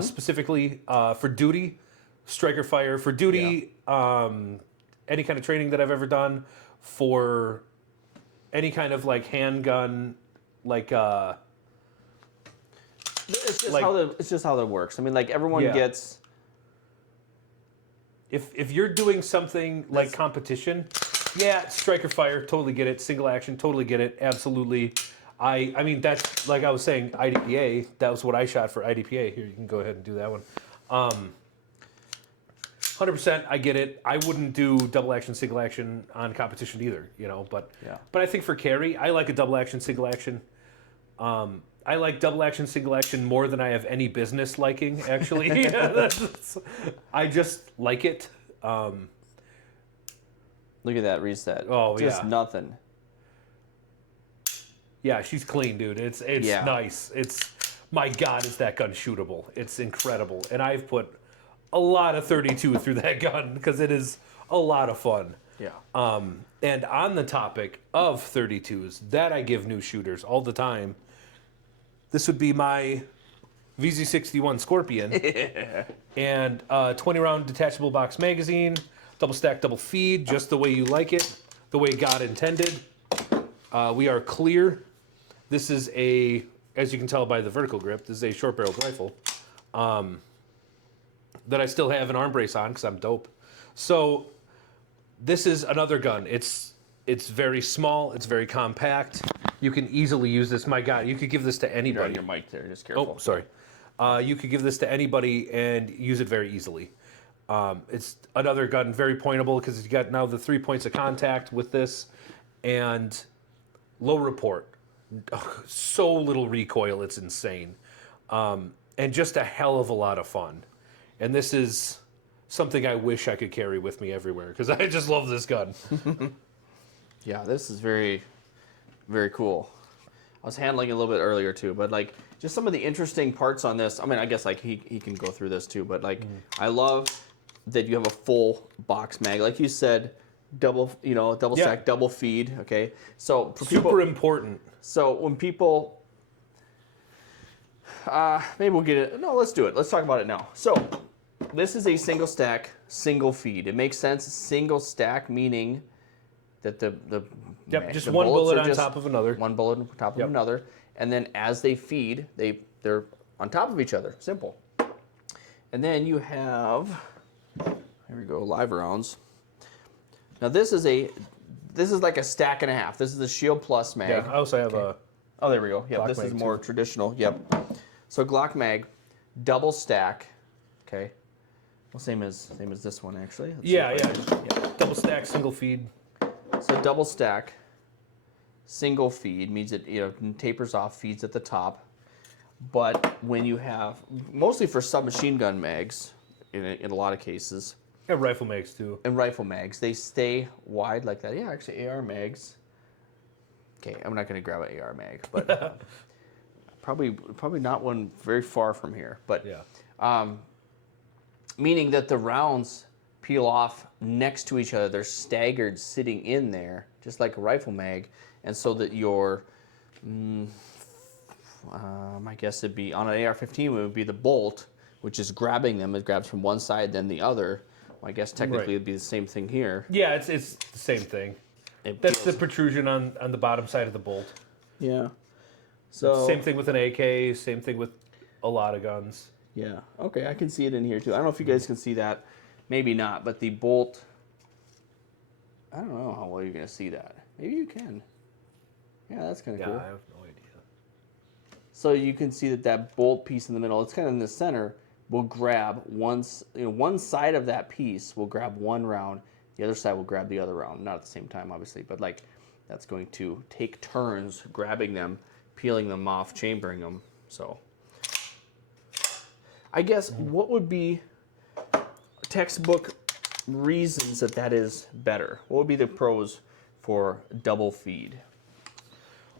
specifically for duty, striker fire for duty. Any kind of training that I've ever done, for any kind of like handgun, like. It's just like- how that works. I mean, like everyone Yeah. gets. If you're doing something like competition, yeah, striker fire, totally get it. Single action, totally get it. Absolutely. I mean, that's like I was saying, IDPA, that was what I shot for IDPA. Here, you can go ahead and do that one. 100%, I get it. I wouldn't do double action, single action on competition either, you know, but I think for carry, I like a double action, single action. I like double action, single action more than I have any business liking, actually. I just like it. Look at that reset. Oh, just yeah. nothing. Yeah, she's clean, dude. It's Yeah. nice. My God, is that gun shootable? It's incredible, and I've put a lot of 32 through that gun because it is a lot of fun. Yeah. And on the topic of 32s that I give new shooters all the time, this would be my VZ61 Skorpion and 20-round detachable box magazine, double stack, double feed, just the way you like it, the way God intended. We are clear. This is as you can tell by the vertical grip, this is a short-barreled rifle that I still have an arm brace on because I'm dope. So this is another gun. It's very small. It's very compact. You can easily use this. My God, you could give this to You're on anybody. your mic there. Just careful. Oh, sorry. You could give this to anybody and use it very easily. It's another gun, very pointable because you got now the 3 points of contact with this, and low report. So little recoil, it's insane. And just a hell of a lot of fun. And this is something I wish I could carry with me everywhere because I just love this gun. Yeah, this is very, very cool. I was handling it a little bit earlier too, but like just some of the interesting parts on this. I mean, I guess like he can go through this too, but like I love that you have a full box mag, like you said, double stack, double feed. Okay, so for Super important. So when people, maybe we'll get it. No, let's do it. Let's talk about it now. So this is a single stack, single feed. It makes sense. Single stack meaning that the Just the one bullets bullet are on just top of another. one bullet on top of another, and then as they feed, they're on top of each other. Simple. And then you have, here we go, live rounds. Now this is like a stack and a half. This is the Shield Plus mag. Yeah, I also have a. Oh, there we go. Yep, Glock this is mag, more traditional. Yep. So Glock mag, double stack. Okay. Well, same as this one actually. Let's see Yeah, if I- Double stack, single feed. So double stack, single feed means it tapers off, feeds at the top. But when you have, mostly for submachine gun mags, in a lot of cases, And rifle mags too. and rifle mags, they stay wide like that. Yeah, actually AR mags. Okay, I'm not going to grab an AR mag, but probably not one very far from here. But Yeah. meaning that the rounds peel off next to each other. They're staggered sitting in there, just like a rifle mag, and so that your, my guess would be on an AR-15 it would be the bolt which is grabbing them. It grabs from one side, then the other. Well, I guess technically Right. it'd be the same thing here. Yeah, it's the same thing. That's the protrusion on the bottom side of the bolt. Yeah. So Same thing with an AK, same thing with a lot of guns. Yeah. Okay, I can see it in here too. I don't know if you guys can see that. Maybe not, but the bolt, I don't know how well you're going to see that. Maybe you can. Yeah, that's kind of cool. I have no idea. So you can see that bolt piece in the middle, it's kind of in the center, will grab one side of that piece will grab one round, the other side will grab the other round. Not at the same time, obviously, but like that's going to take turns grabbing them, peeling them off, chambering them. So I guess what would be textbook reasons that is better? What would be the pros for double feed?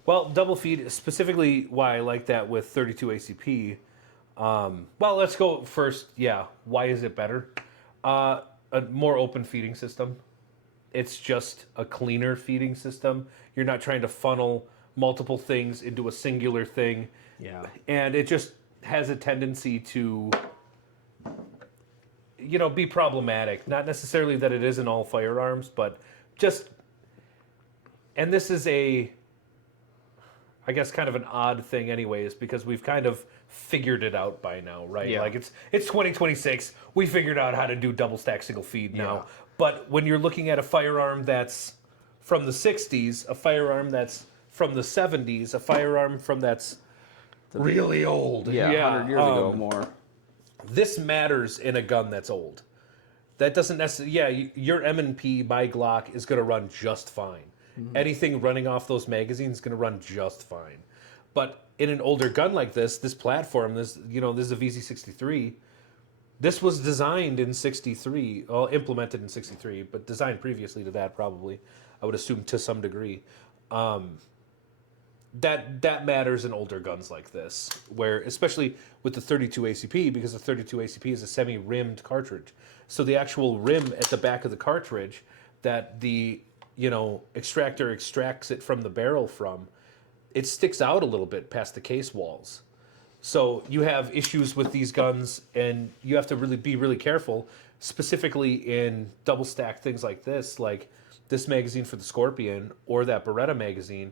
Well, double feed, specifically why I like that with 32 ACP. Well, let's go first. Yeah, why is it better? A more open feeding system. It's just a cleaner feeding system. You're not trying to funnel multiple things into a singular thing. Yeah. And it just has a tendency to, be problematic. Not necessarily that it isn't all firearms, but just, and this is I guess kind of an odd thing anyways, because we've kind of figured it out by now, right? Yeah. Like it's 2026. We figured out how to do double stack single feed now. Yeah. But when you're looking at a firearm that's from the 60s, a firearm that's from the 70s, a firearm that's really old. Yeah, 100 years ago more. This matters in a gun that's old. That doesn't necessarily, your M&P by Glock is going to run just fine. Mm-hmm. Anything running off those magazines is going to run just fine. But in an older gun like this platform, this is a VZ63. This was designed in 63, well, implemented in 63, but designed previously to that probably, I would assume to some degree. That matters in older guns like this, where especially with the 32 ACP, because the 32 ACP is a semi-rimmed cartridge. So the actual rim at the back of the cartridge that the extractor extracts it from the barrel from, it sticks out a little bit past the case walls. So you have issues with these guns, and you have to be really careful, specifically in double stack things like this magazine for the Skorpion or that Beretta magazine,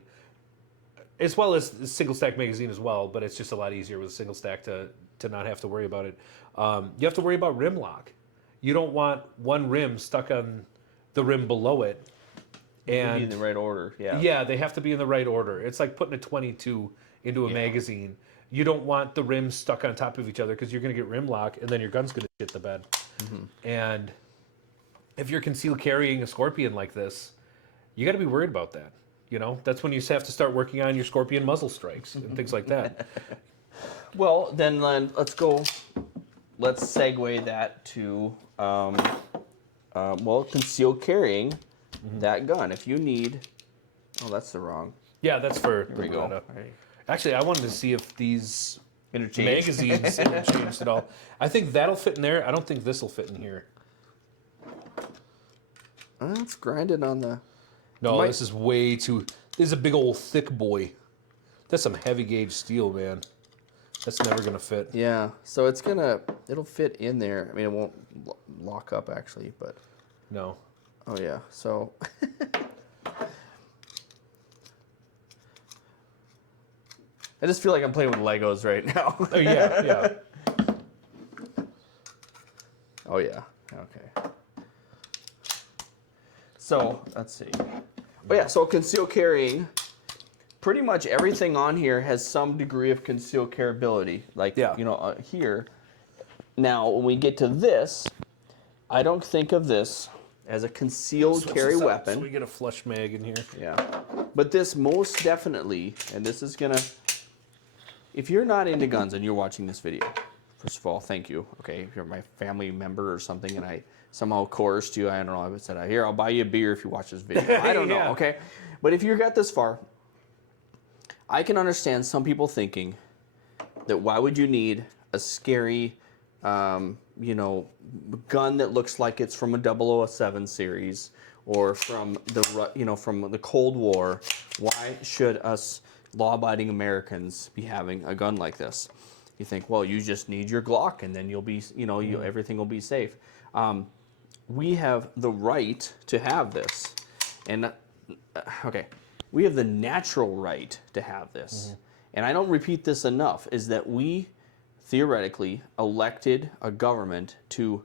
as well as the single stack magazine as well, but it's just a lot easier with a single stack to not have to worry about it. You have to worry about rim lock. You don't want one rim stuck on the rim below it. And be in the right order, yeah. Yeah, they have to be in the right order. It's like putting a 22 into a magazine. You don't want the rims stuck on top of each other because you're going to get rim lock, and then your gun's going to shit the bed. Mm-hmm. And if you're concealed carrying a Skorpion like this, you got to be worried about that. That's when you have to start working on your Skorpion muzzle strikes and things like that. Well, then let's segue that to concealed carrying that gun. If you need, that's the wrong. Yeah, that's for the There we go. Beretta. Actually, I wanted to see if these Interchange. magazines interchanged at all. I think that'll fit in there. I don't think this will fit in here. It's grinded on the. No, this is way too. This is a big old thick boy. That's some heavy gauge steel, man. That's never gonna fit. Yeah, so it'll fit in there. I mean, it won't lock up actually, but. No. Oh yeah, so. I just feel like I'm playing with Legos right now. Oh yeah. Oh yeah, okay. So, let's see. Oh yeah, so concealed carrying, pretty much everything on here has some degree of concealed carryability. Like, here. Now, when we get to this, I don't think of this as a concealed carry weapon. So we get a flush mag in here. Yeah. But this most definitely, and this is gonna, if you're not into guns and you're watching this video, first of all, thank you. Okay, if you're my family member or something and I somehow coerced you, I don't know, I would say, here, I'll buy you a beer if you watch this video. I don't know, okay? But if you got this far, I can understand some people thinking that why would you need a scary, gun that looks like it's from a 007 series or from the Cold War? Why should us law-abiding Americans be having a gun like this? you think, well, you just need your Glock and then you'll be, everything will be safe. We have the right to have this. And, okay, we have the natural right to have this. And I don't repeat this enough, is that we theoretically elected a government to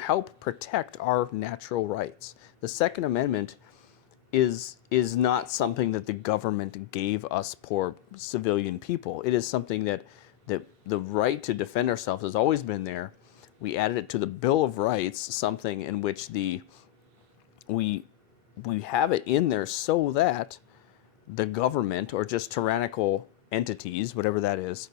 help protect our natural rights. The Second Amendment is not something that the government gave us poor civilian people. It is something that the right to defend ourselves has always been there. We added it to the Bill of Rights, something in which we have it in there so that the government or just tyrannical entities, whatever that is,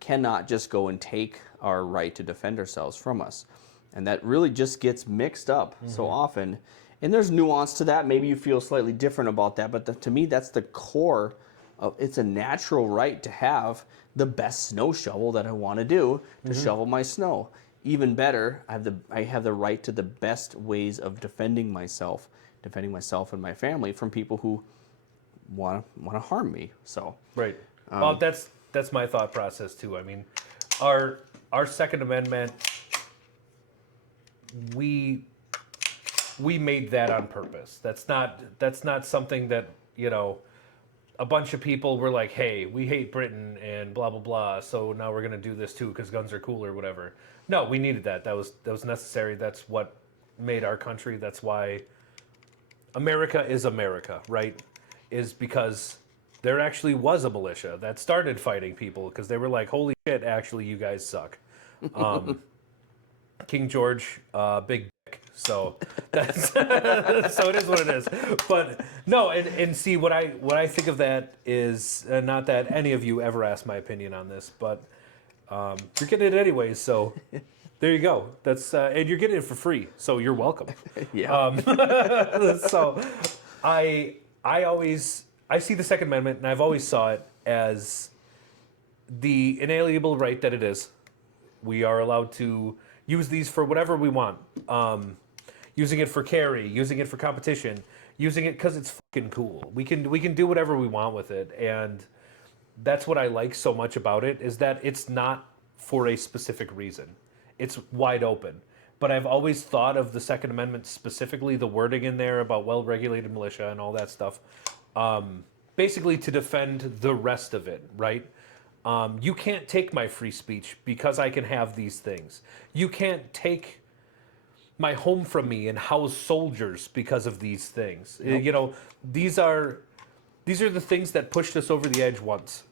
cannot just go and take our right to defend ourselves from us. And that really just gets mixed up so often. And there's nuance to that. Maybe you feel slightly different about that, but to me, that's the core of it's a natural right to have the best snow shovel that I want to do to shovel my snow. Even better, I have the right to the best ways of defending myself and my family from people who want to harm me. So right. Well, that's my thought process too. I mean, our Second Amendment, we made that on purpose. That's not something that, a bunch of people were like, hey, we hate Britain and blah blah blah, so now we're gonna do this too because guns are cool or whatever. No, we needed that. That was necessary. That's what made our country. That's why America is America, right? Is because there actually was a militia that started fighting people because they were like, holy shit, actually, you guys suck. King George, big dick. So that's so it is what it is. But no, and see what I think of that is not that any of you ever asked my opinion on this, but you're getting it anyways. So there you go. That's and you're getting it for free, so you're welcome. yeah. So I see the Second Amendment, and I've always saw it as the inalienable right that it is. We are allowed to use these for whatever we want. Using it for carry, using it for competition, using it because it's fucking cool. We can do whatever we want with it, and that's what I like so much about it, is that it's not for a specific reason. It's wide open. But I've always thought of the Second Amendment, specifically the wording in there about well-regulated militia and all that stuff, basically to defend the rest of it, right? You can't take my free speech because I can have these things. You can't take my home from me and house soldiers because of these things. Nope. These are the things that pushed us over the edge once.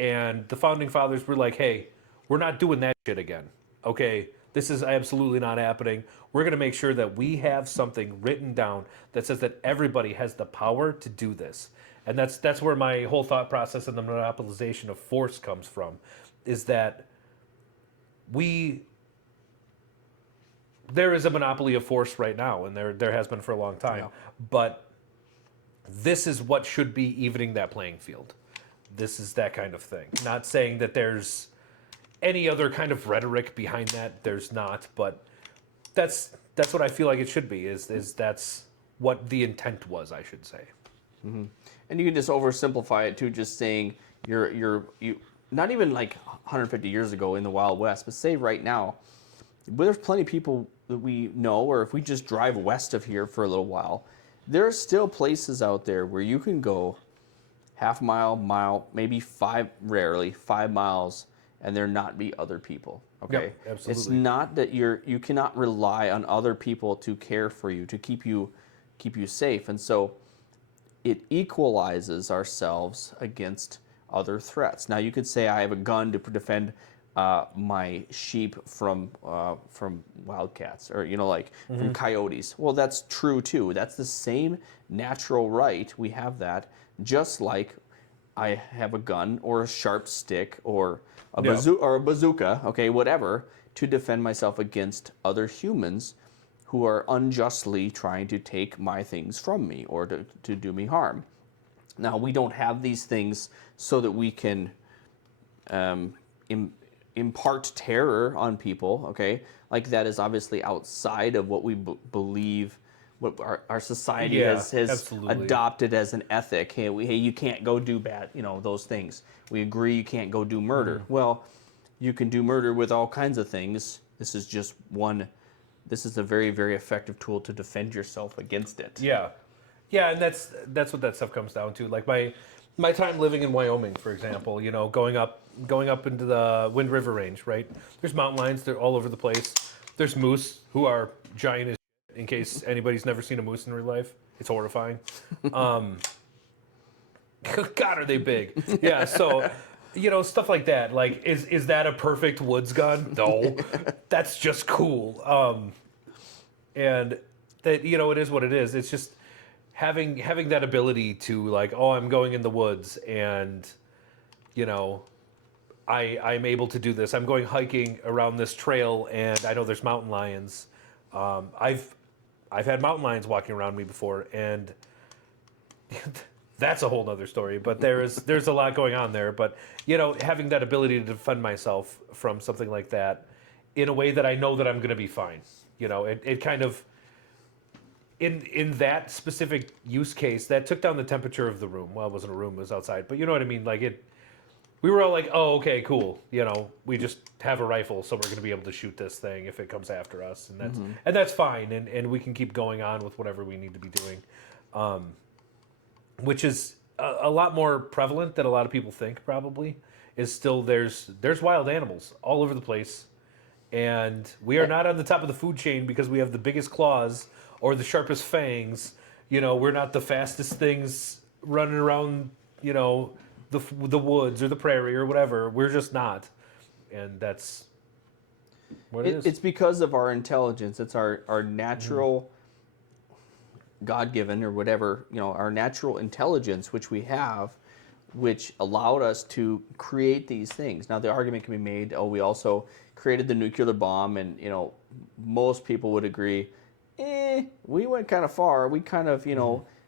And the Founding Fathers were like, hey, we're not doing that shit again. Okay, this is absolutely not happening. We're going to make sure that we have something written down that says that everybody has the power to do this. And that's where my whole thought process and the monopolization of force comes from, is that there is a monopoly of force right now, and there has been for a long time. Yeah. But this is what should be evening that playing field. This is that kind of thing. Not saying that there's any other kind of rhetoric behind that. There's not, but that's what I feel like it should be. Is that's what the intent was, I should say. Mm-hmm. And you can just oversimplify it too, just saying you not even like 150 years ago in the Wild West, but say right now, there's plenty of people that we know, or if we just drive west of here for a little while, there are still places out there where you can go half mile, maybe 5 miles, and there not be other people. Okay, yep, absolutely. It's not that you cannot rely on other people to care for you, to keep you safe, and so it equalizes ourselves against other threats. Now you could say I have a gun to defend my sheep from wildcats, or from coyotes. Well, that's true too. That's the same natural right. We have that, just like I have a gun or a sharp stick or a bazooka, okay, whatever, to defend myself against other humans who are unjustly trying to take my things from me or to do me harm. Now, we don't have these things so that we can impart terror on people, okay? Like, that is obviously outside of what we believe what our society Yeah, has absolutely. adopted as an ethic. Hey, you can't go do bad, those things. We agree you can't go do murder. Well, you can do murder with all kinds of things. This is just one. This is a very, very effective tool to defend yourself against it. Yeah, and that's what that stuff comes down to. Like my time living in Wyoming, for example, going up into the Wind River Range, right? There's mountain lions, they're all over the place. There's moose who are giant as shit, in case anybody's never seen a moose in real life. It's horrifying. God, are they big? Yeah, so stuff like that. Like, is that a perfect woods gun? No, that's just cool. And that it is what it is. It's just having that ability to, like, oh, I'm going in the woods and I'm able to do this. I'm going hiking around this trail and I know there's mountain lions. I've had mountain lions walking around me before, and that's a whole nother story. But there's a lot going on there. But having that ability to defend myself from something like that in a way that I know that I'm going to be fine. It kind of, in that specific use case, that took down the temperature of the room. Well, it wasn't a room; it was outside. But you know what I mean? Like we were all like, "Oh, okay, cool." We just have a rifle, so we're going to be able to shoot this thing if it comes after us, and that's fine, and we can keep going on with whatever we need to be doing, which is a lot more prevalent than a lot of people think. Probably is still there's wild animals all over the place. And we are not on the top of the food chain because we have the biggest claws or the sharpest fangs. We're not the fastest things running around, the woods or the prairie or whatever. We're just not. And that's what it is. It's because of our intelligence. It's our natural, God-given or whatever, our natural intelligence, which we have, which allowed us to create these things. Now, the argument can be made, we also created the nuclear bomb, and, most people would agree, we went kind of far. We kind of,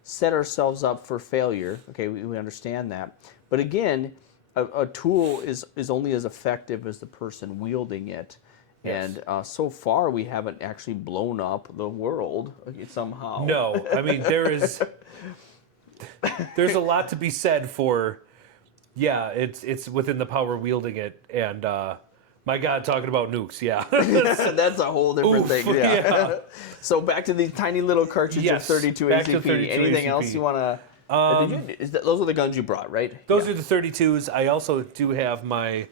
set ourselves up for failure. Okay, we understand that. But again, a tool is only as effective as the person wielding it. Yes. And so far, we haven't actually blown up the world somehow. No, I mean, there's a lot to be said for, it's within the power wielding it, and my God, talking about nukes, yeah. That's a whole different thing. Yeah. So back to these tiny little cartridges of 32 back ACP. to 32 Anything ACP. else you want to... those are the guns you brought, right? Those are the 32s. I also do have my...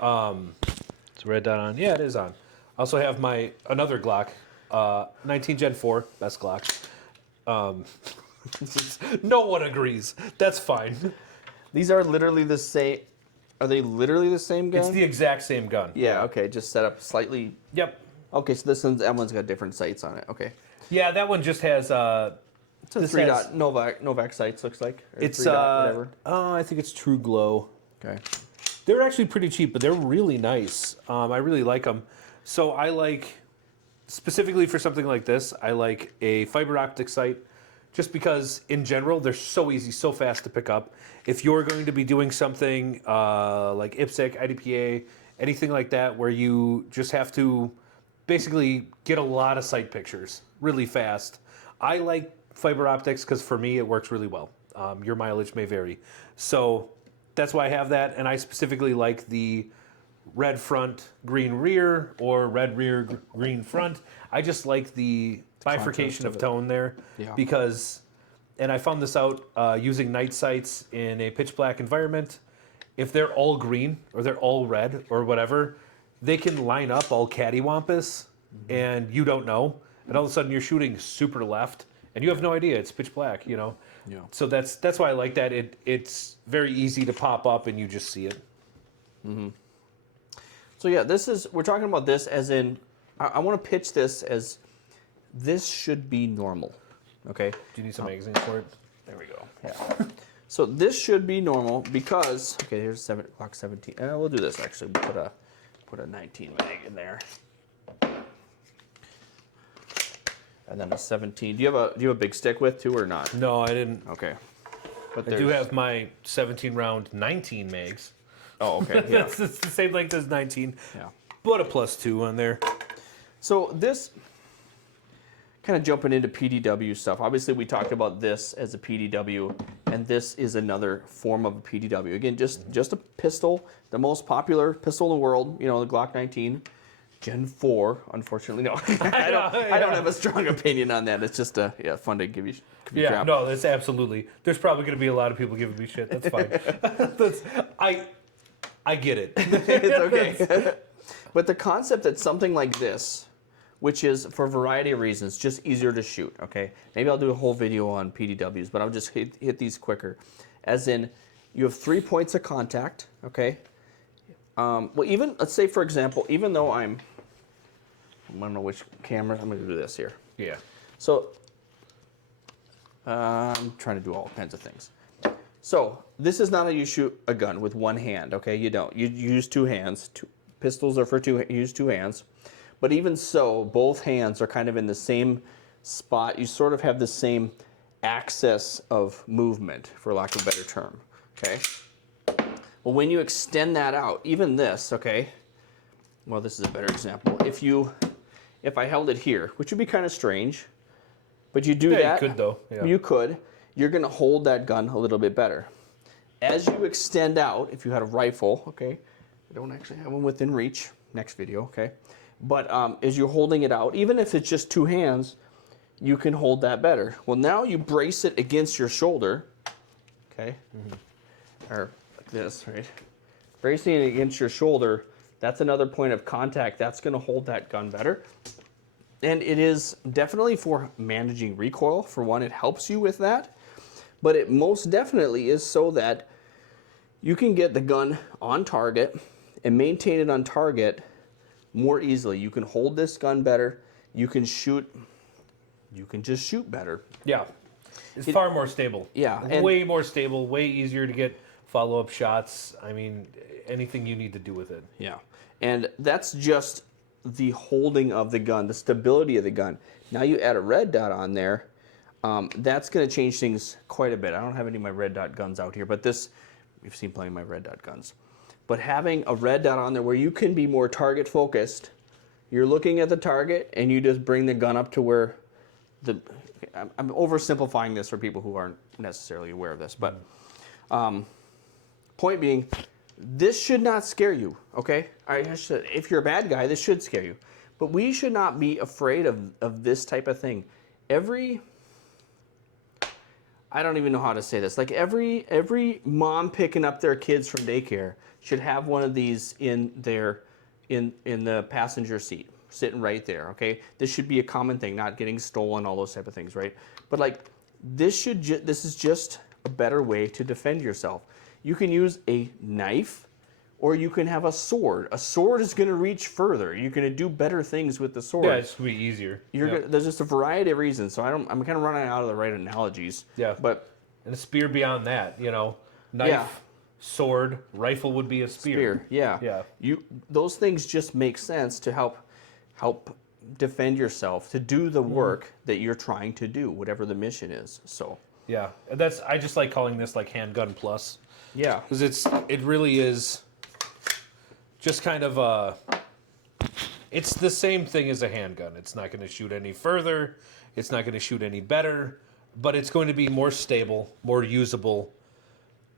It's red dot on. Yeah, it is on. I also have my another Glock, 19 Gen 4, best Glock. No one agrees. That's fine. These are literally the same... Are they literally the same gun? It's the exact same gun. Yeah, okay, just set up slightly... Yep. Okay, so that one's got different sights on it, okay. Yeah, that one just has... it's a 3-dot Novak sights, looks like. Or it's, 3-dot, whatever. I think it's True Glow. Okay. They're actually pretty cheap, but they're really nice. I really like them. So I like, specifically for something like this, I like a fiber optic sight, just because in general, they're so easy, so fast to pick up. If you're going to be doing something like IPSC, IDPA, anything like that, where you just have to basically get a lot of sight pictures really fast, I like fiber optics because for me it works really well. Your mileage may vary. So that's why I have that, and I specifically like the red front, green rear, or red rear, green front. I just like the bifurcation of tone there, because, and I found this out using night sights in a pitch black environment. If they're all green or they're all red or whatever, they can line up all cattywampus, and you don't know, and all of a sudden you're shooting super left, and you have no idea it's pitch black, Yeah. So that's why I like that. It's very easy to pop up, and you just see it. Mm-hmm. So yeah, we're talking about this as in, I want to pitch this as, this should be normal, okay? Do you need some magazines for it? There we go. Yeah. So this should be normal because, okay, here's Glock 17. We'll do this actually. We'll put a 19 mag in there, and then a 17. Do you have a big stick width too or not? No, I didn't. Okay. But I do have my 17 round 19 mags. Oh, okay. Yeah. It's the same length as 19. Yeah. But a +2 on there. So this kind of jumping into PDW stuff. Obviously, we talked about this as a PDW, and this is another form of a PDW. Again, just a pistol, the most popular pistol in the world. You know, the Glock 19. Gen 4, unfortunately, no. I don't have a strong opinion on that. It's just fun to give you crap. No, that's absolutely. There's probably going to be a lot of people giving me shit. That's fine. I get it. It's okay. But the concept that something like this, which is for a variety of reasons, just easier to shoot, okay? Maybe I'll do a whole video on PDWs, but I'll just hit these quicker. As in, you have 3 points of contact, okay? Well, even, let's say, for example, even though I don't know which camera, I'm going to do this here. Yeah. So, I'm trying to do all kinds of things. So, this is not how you shoot a gun with one hand, okay? You don't. You use 2 hands. Pistols are for use 2 hands. But even so, both hands are kind of in the same spot. You sort of have the same axis of movement, for lack of a better term, okay? Well, when you extend that out, even this, okay? Well, this is a better example. If I held it here, which would be kind of strange, but you do that. You could though. Yeah. You could. You're going to hold that gun a little bit better. As you extend out, if you had a rifle, okay? I don't actually have one within reach. Next video, okay? But as you're holding it out, even if it's just 2 hands, you can hold that better. Well, now you brace it against your shoulder, okay? Or like this, right? Bracing it against your shoulder, that's another point of contact. That's going to hold that gun better. And it is definitely for managing recoil. For one, it helps you with that. But it most definitely is so that you can get the gun on target and maintain it on target more easily. You can hold this gun better. You can just shoot better. Yeah. It's far more stable. Yeah. Way more stable, way easier to get follow-up shots. I mean, anything you need to do with it. Yeah. And that's just the holding of the gun, the stability of the gun. Now you add a red dot on there, that's going to change things quite a bit. I don't have any of my red dot guns out here, but this, you've seen plenty of my red dot guns. But having a red dot on there where you can be more target focused, you're looking at the target and you just bring the gun up to where I'm oversimplifying this for people who aren't necessarily aware of this, but point being, this should not scare you, okay? If you're a bad guy, this should scare you. But we should not be afraid of this type of thing. I don't even know how to say this. Like every mom picking up their kids from daycare should have one of these in the passenger seat, sitting right there, okay? This should be a common thing, not getting stolen, all those type of things, right? But like this is just a better way to defend yourself. You can use a knife, or you can have a sword. A sword is going to reach further. You're going to do better things with the sword. Yeah, it's going to be easier. There's just a variety of reasons. So I'm kind of running out of the right analogies. Yeah. And a spear beyond that, knife, sword, rifle would be a spear. Yeah. Those things just make sense to help defend yourself, to do the work that you're trying to do, whatever the mission is. So. Yeah, I just like calling this like handgun plus. Yeah, because it really is just kind of it's the same thing as a handgun. It's not going to shoot any further. It's not going to shoot any better, but it's going to be more stable, more usable.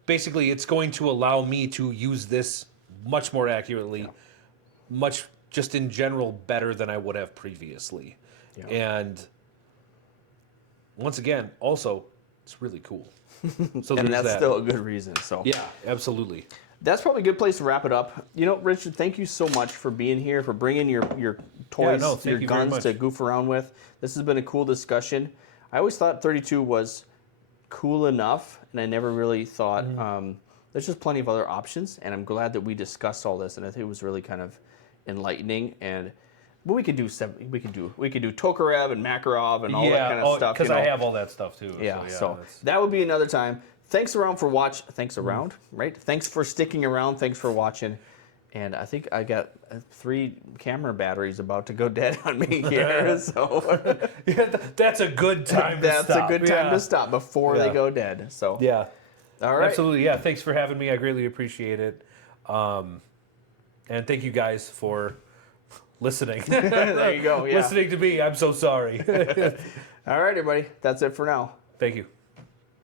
Basically, it's going to allow me to use this much more accurately, much just in general better than I would have previously. Yeah. And once again, also, it's really cool. So and that's still a good reason. So yeah, absolutely. That's probably a good place to wrap it up. Richard, thank you so much for being here, for bringing your toys, your guns to goof around with. This has been a cool discussion. I always thought 32 was cool enough, and I never really thought there's just plenty of other options. And I'm glad that we discussed all this, and I think it was really kind of enlightening. But we could do Tokarev and Makarov and all that kind of stuff. Because I have all that stuff too. Yeah, so that would be another time. Thanks right? Thanks for sticking around. Thanks for watching. And I think I got 3 camera batteries about to go dead on me here. So that's a good time to stop. That's a good time to stop before they go dead. So yeah. All right. Absolutely. Yeah. Thanks for having me. I greatly appreciate it. And thank you guys for listening. There you go. Yeah. Listening to me, I'm so sorry. All right, everybody. That's it for now. Thank you.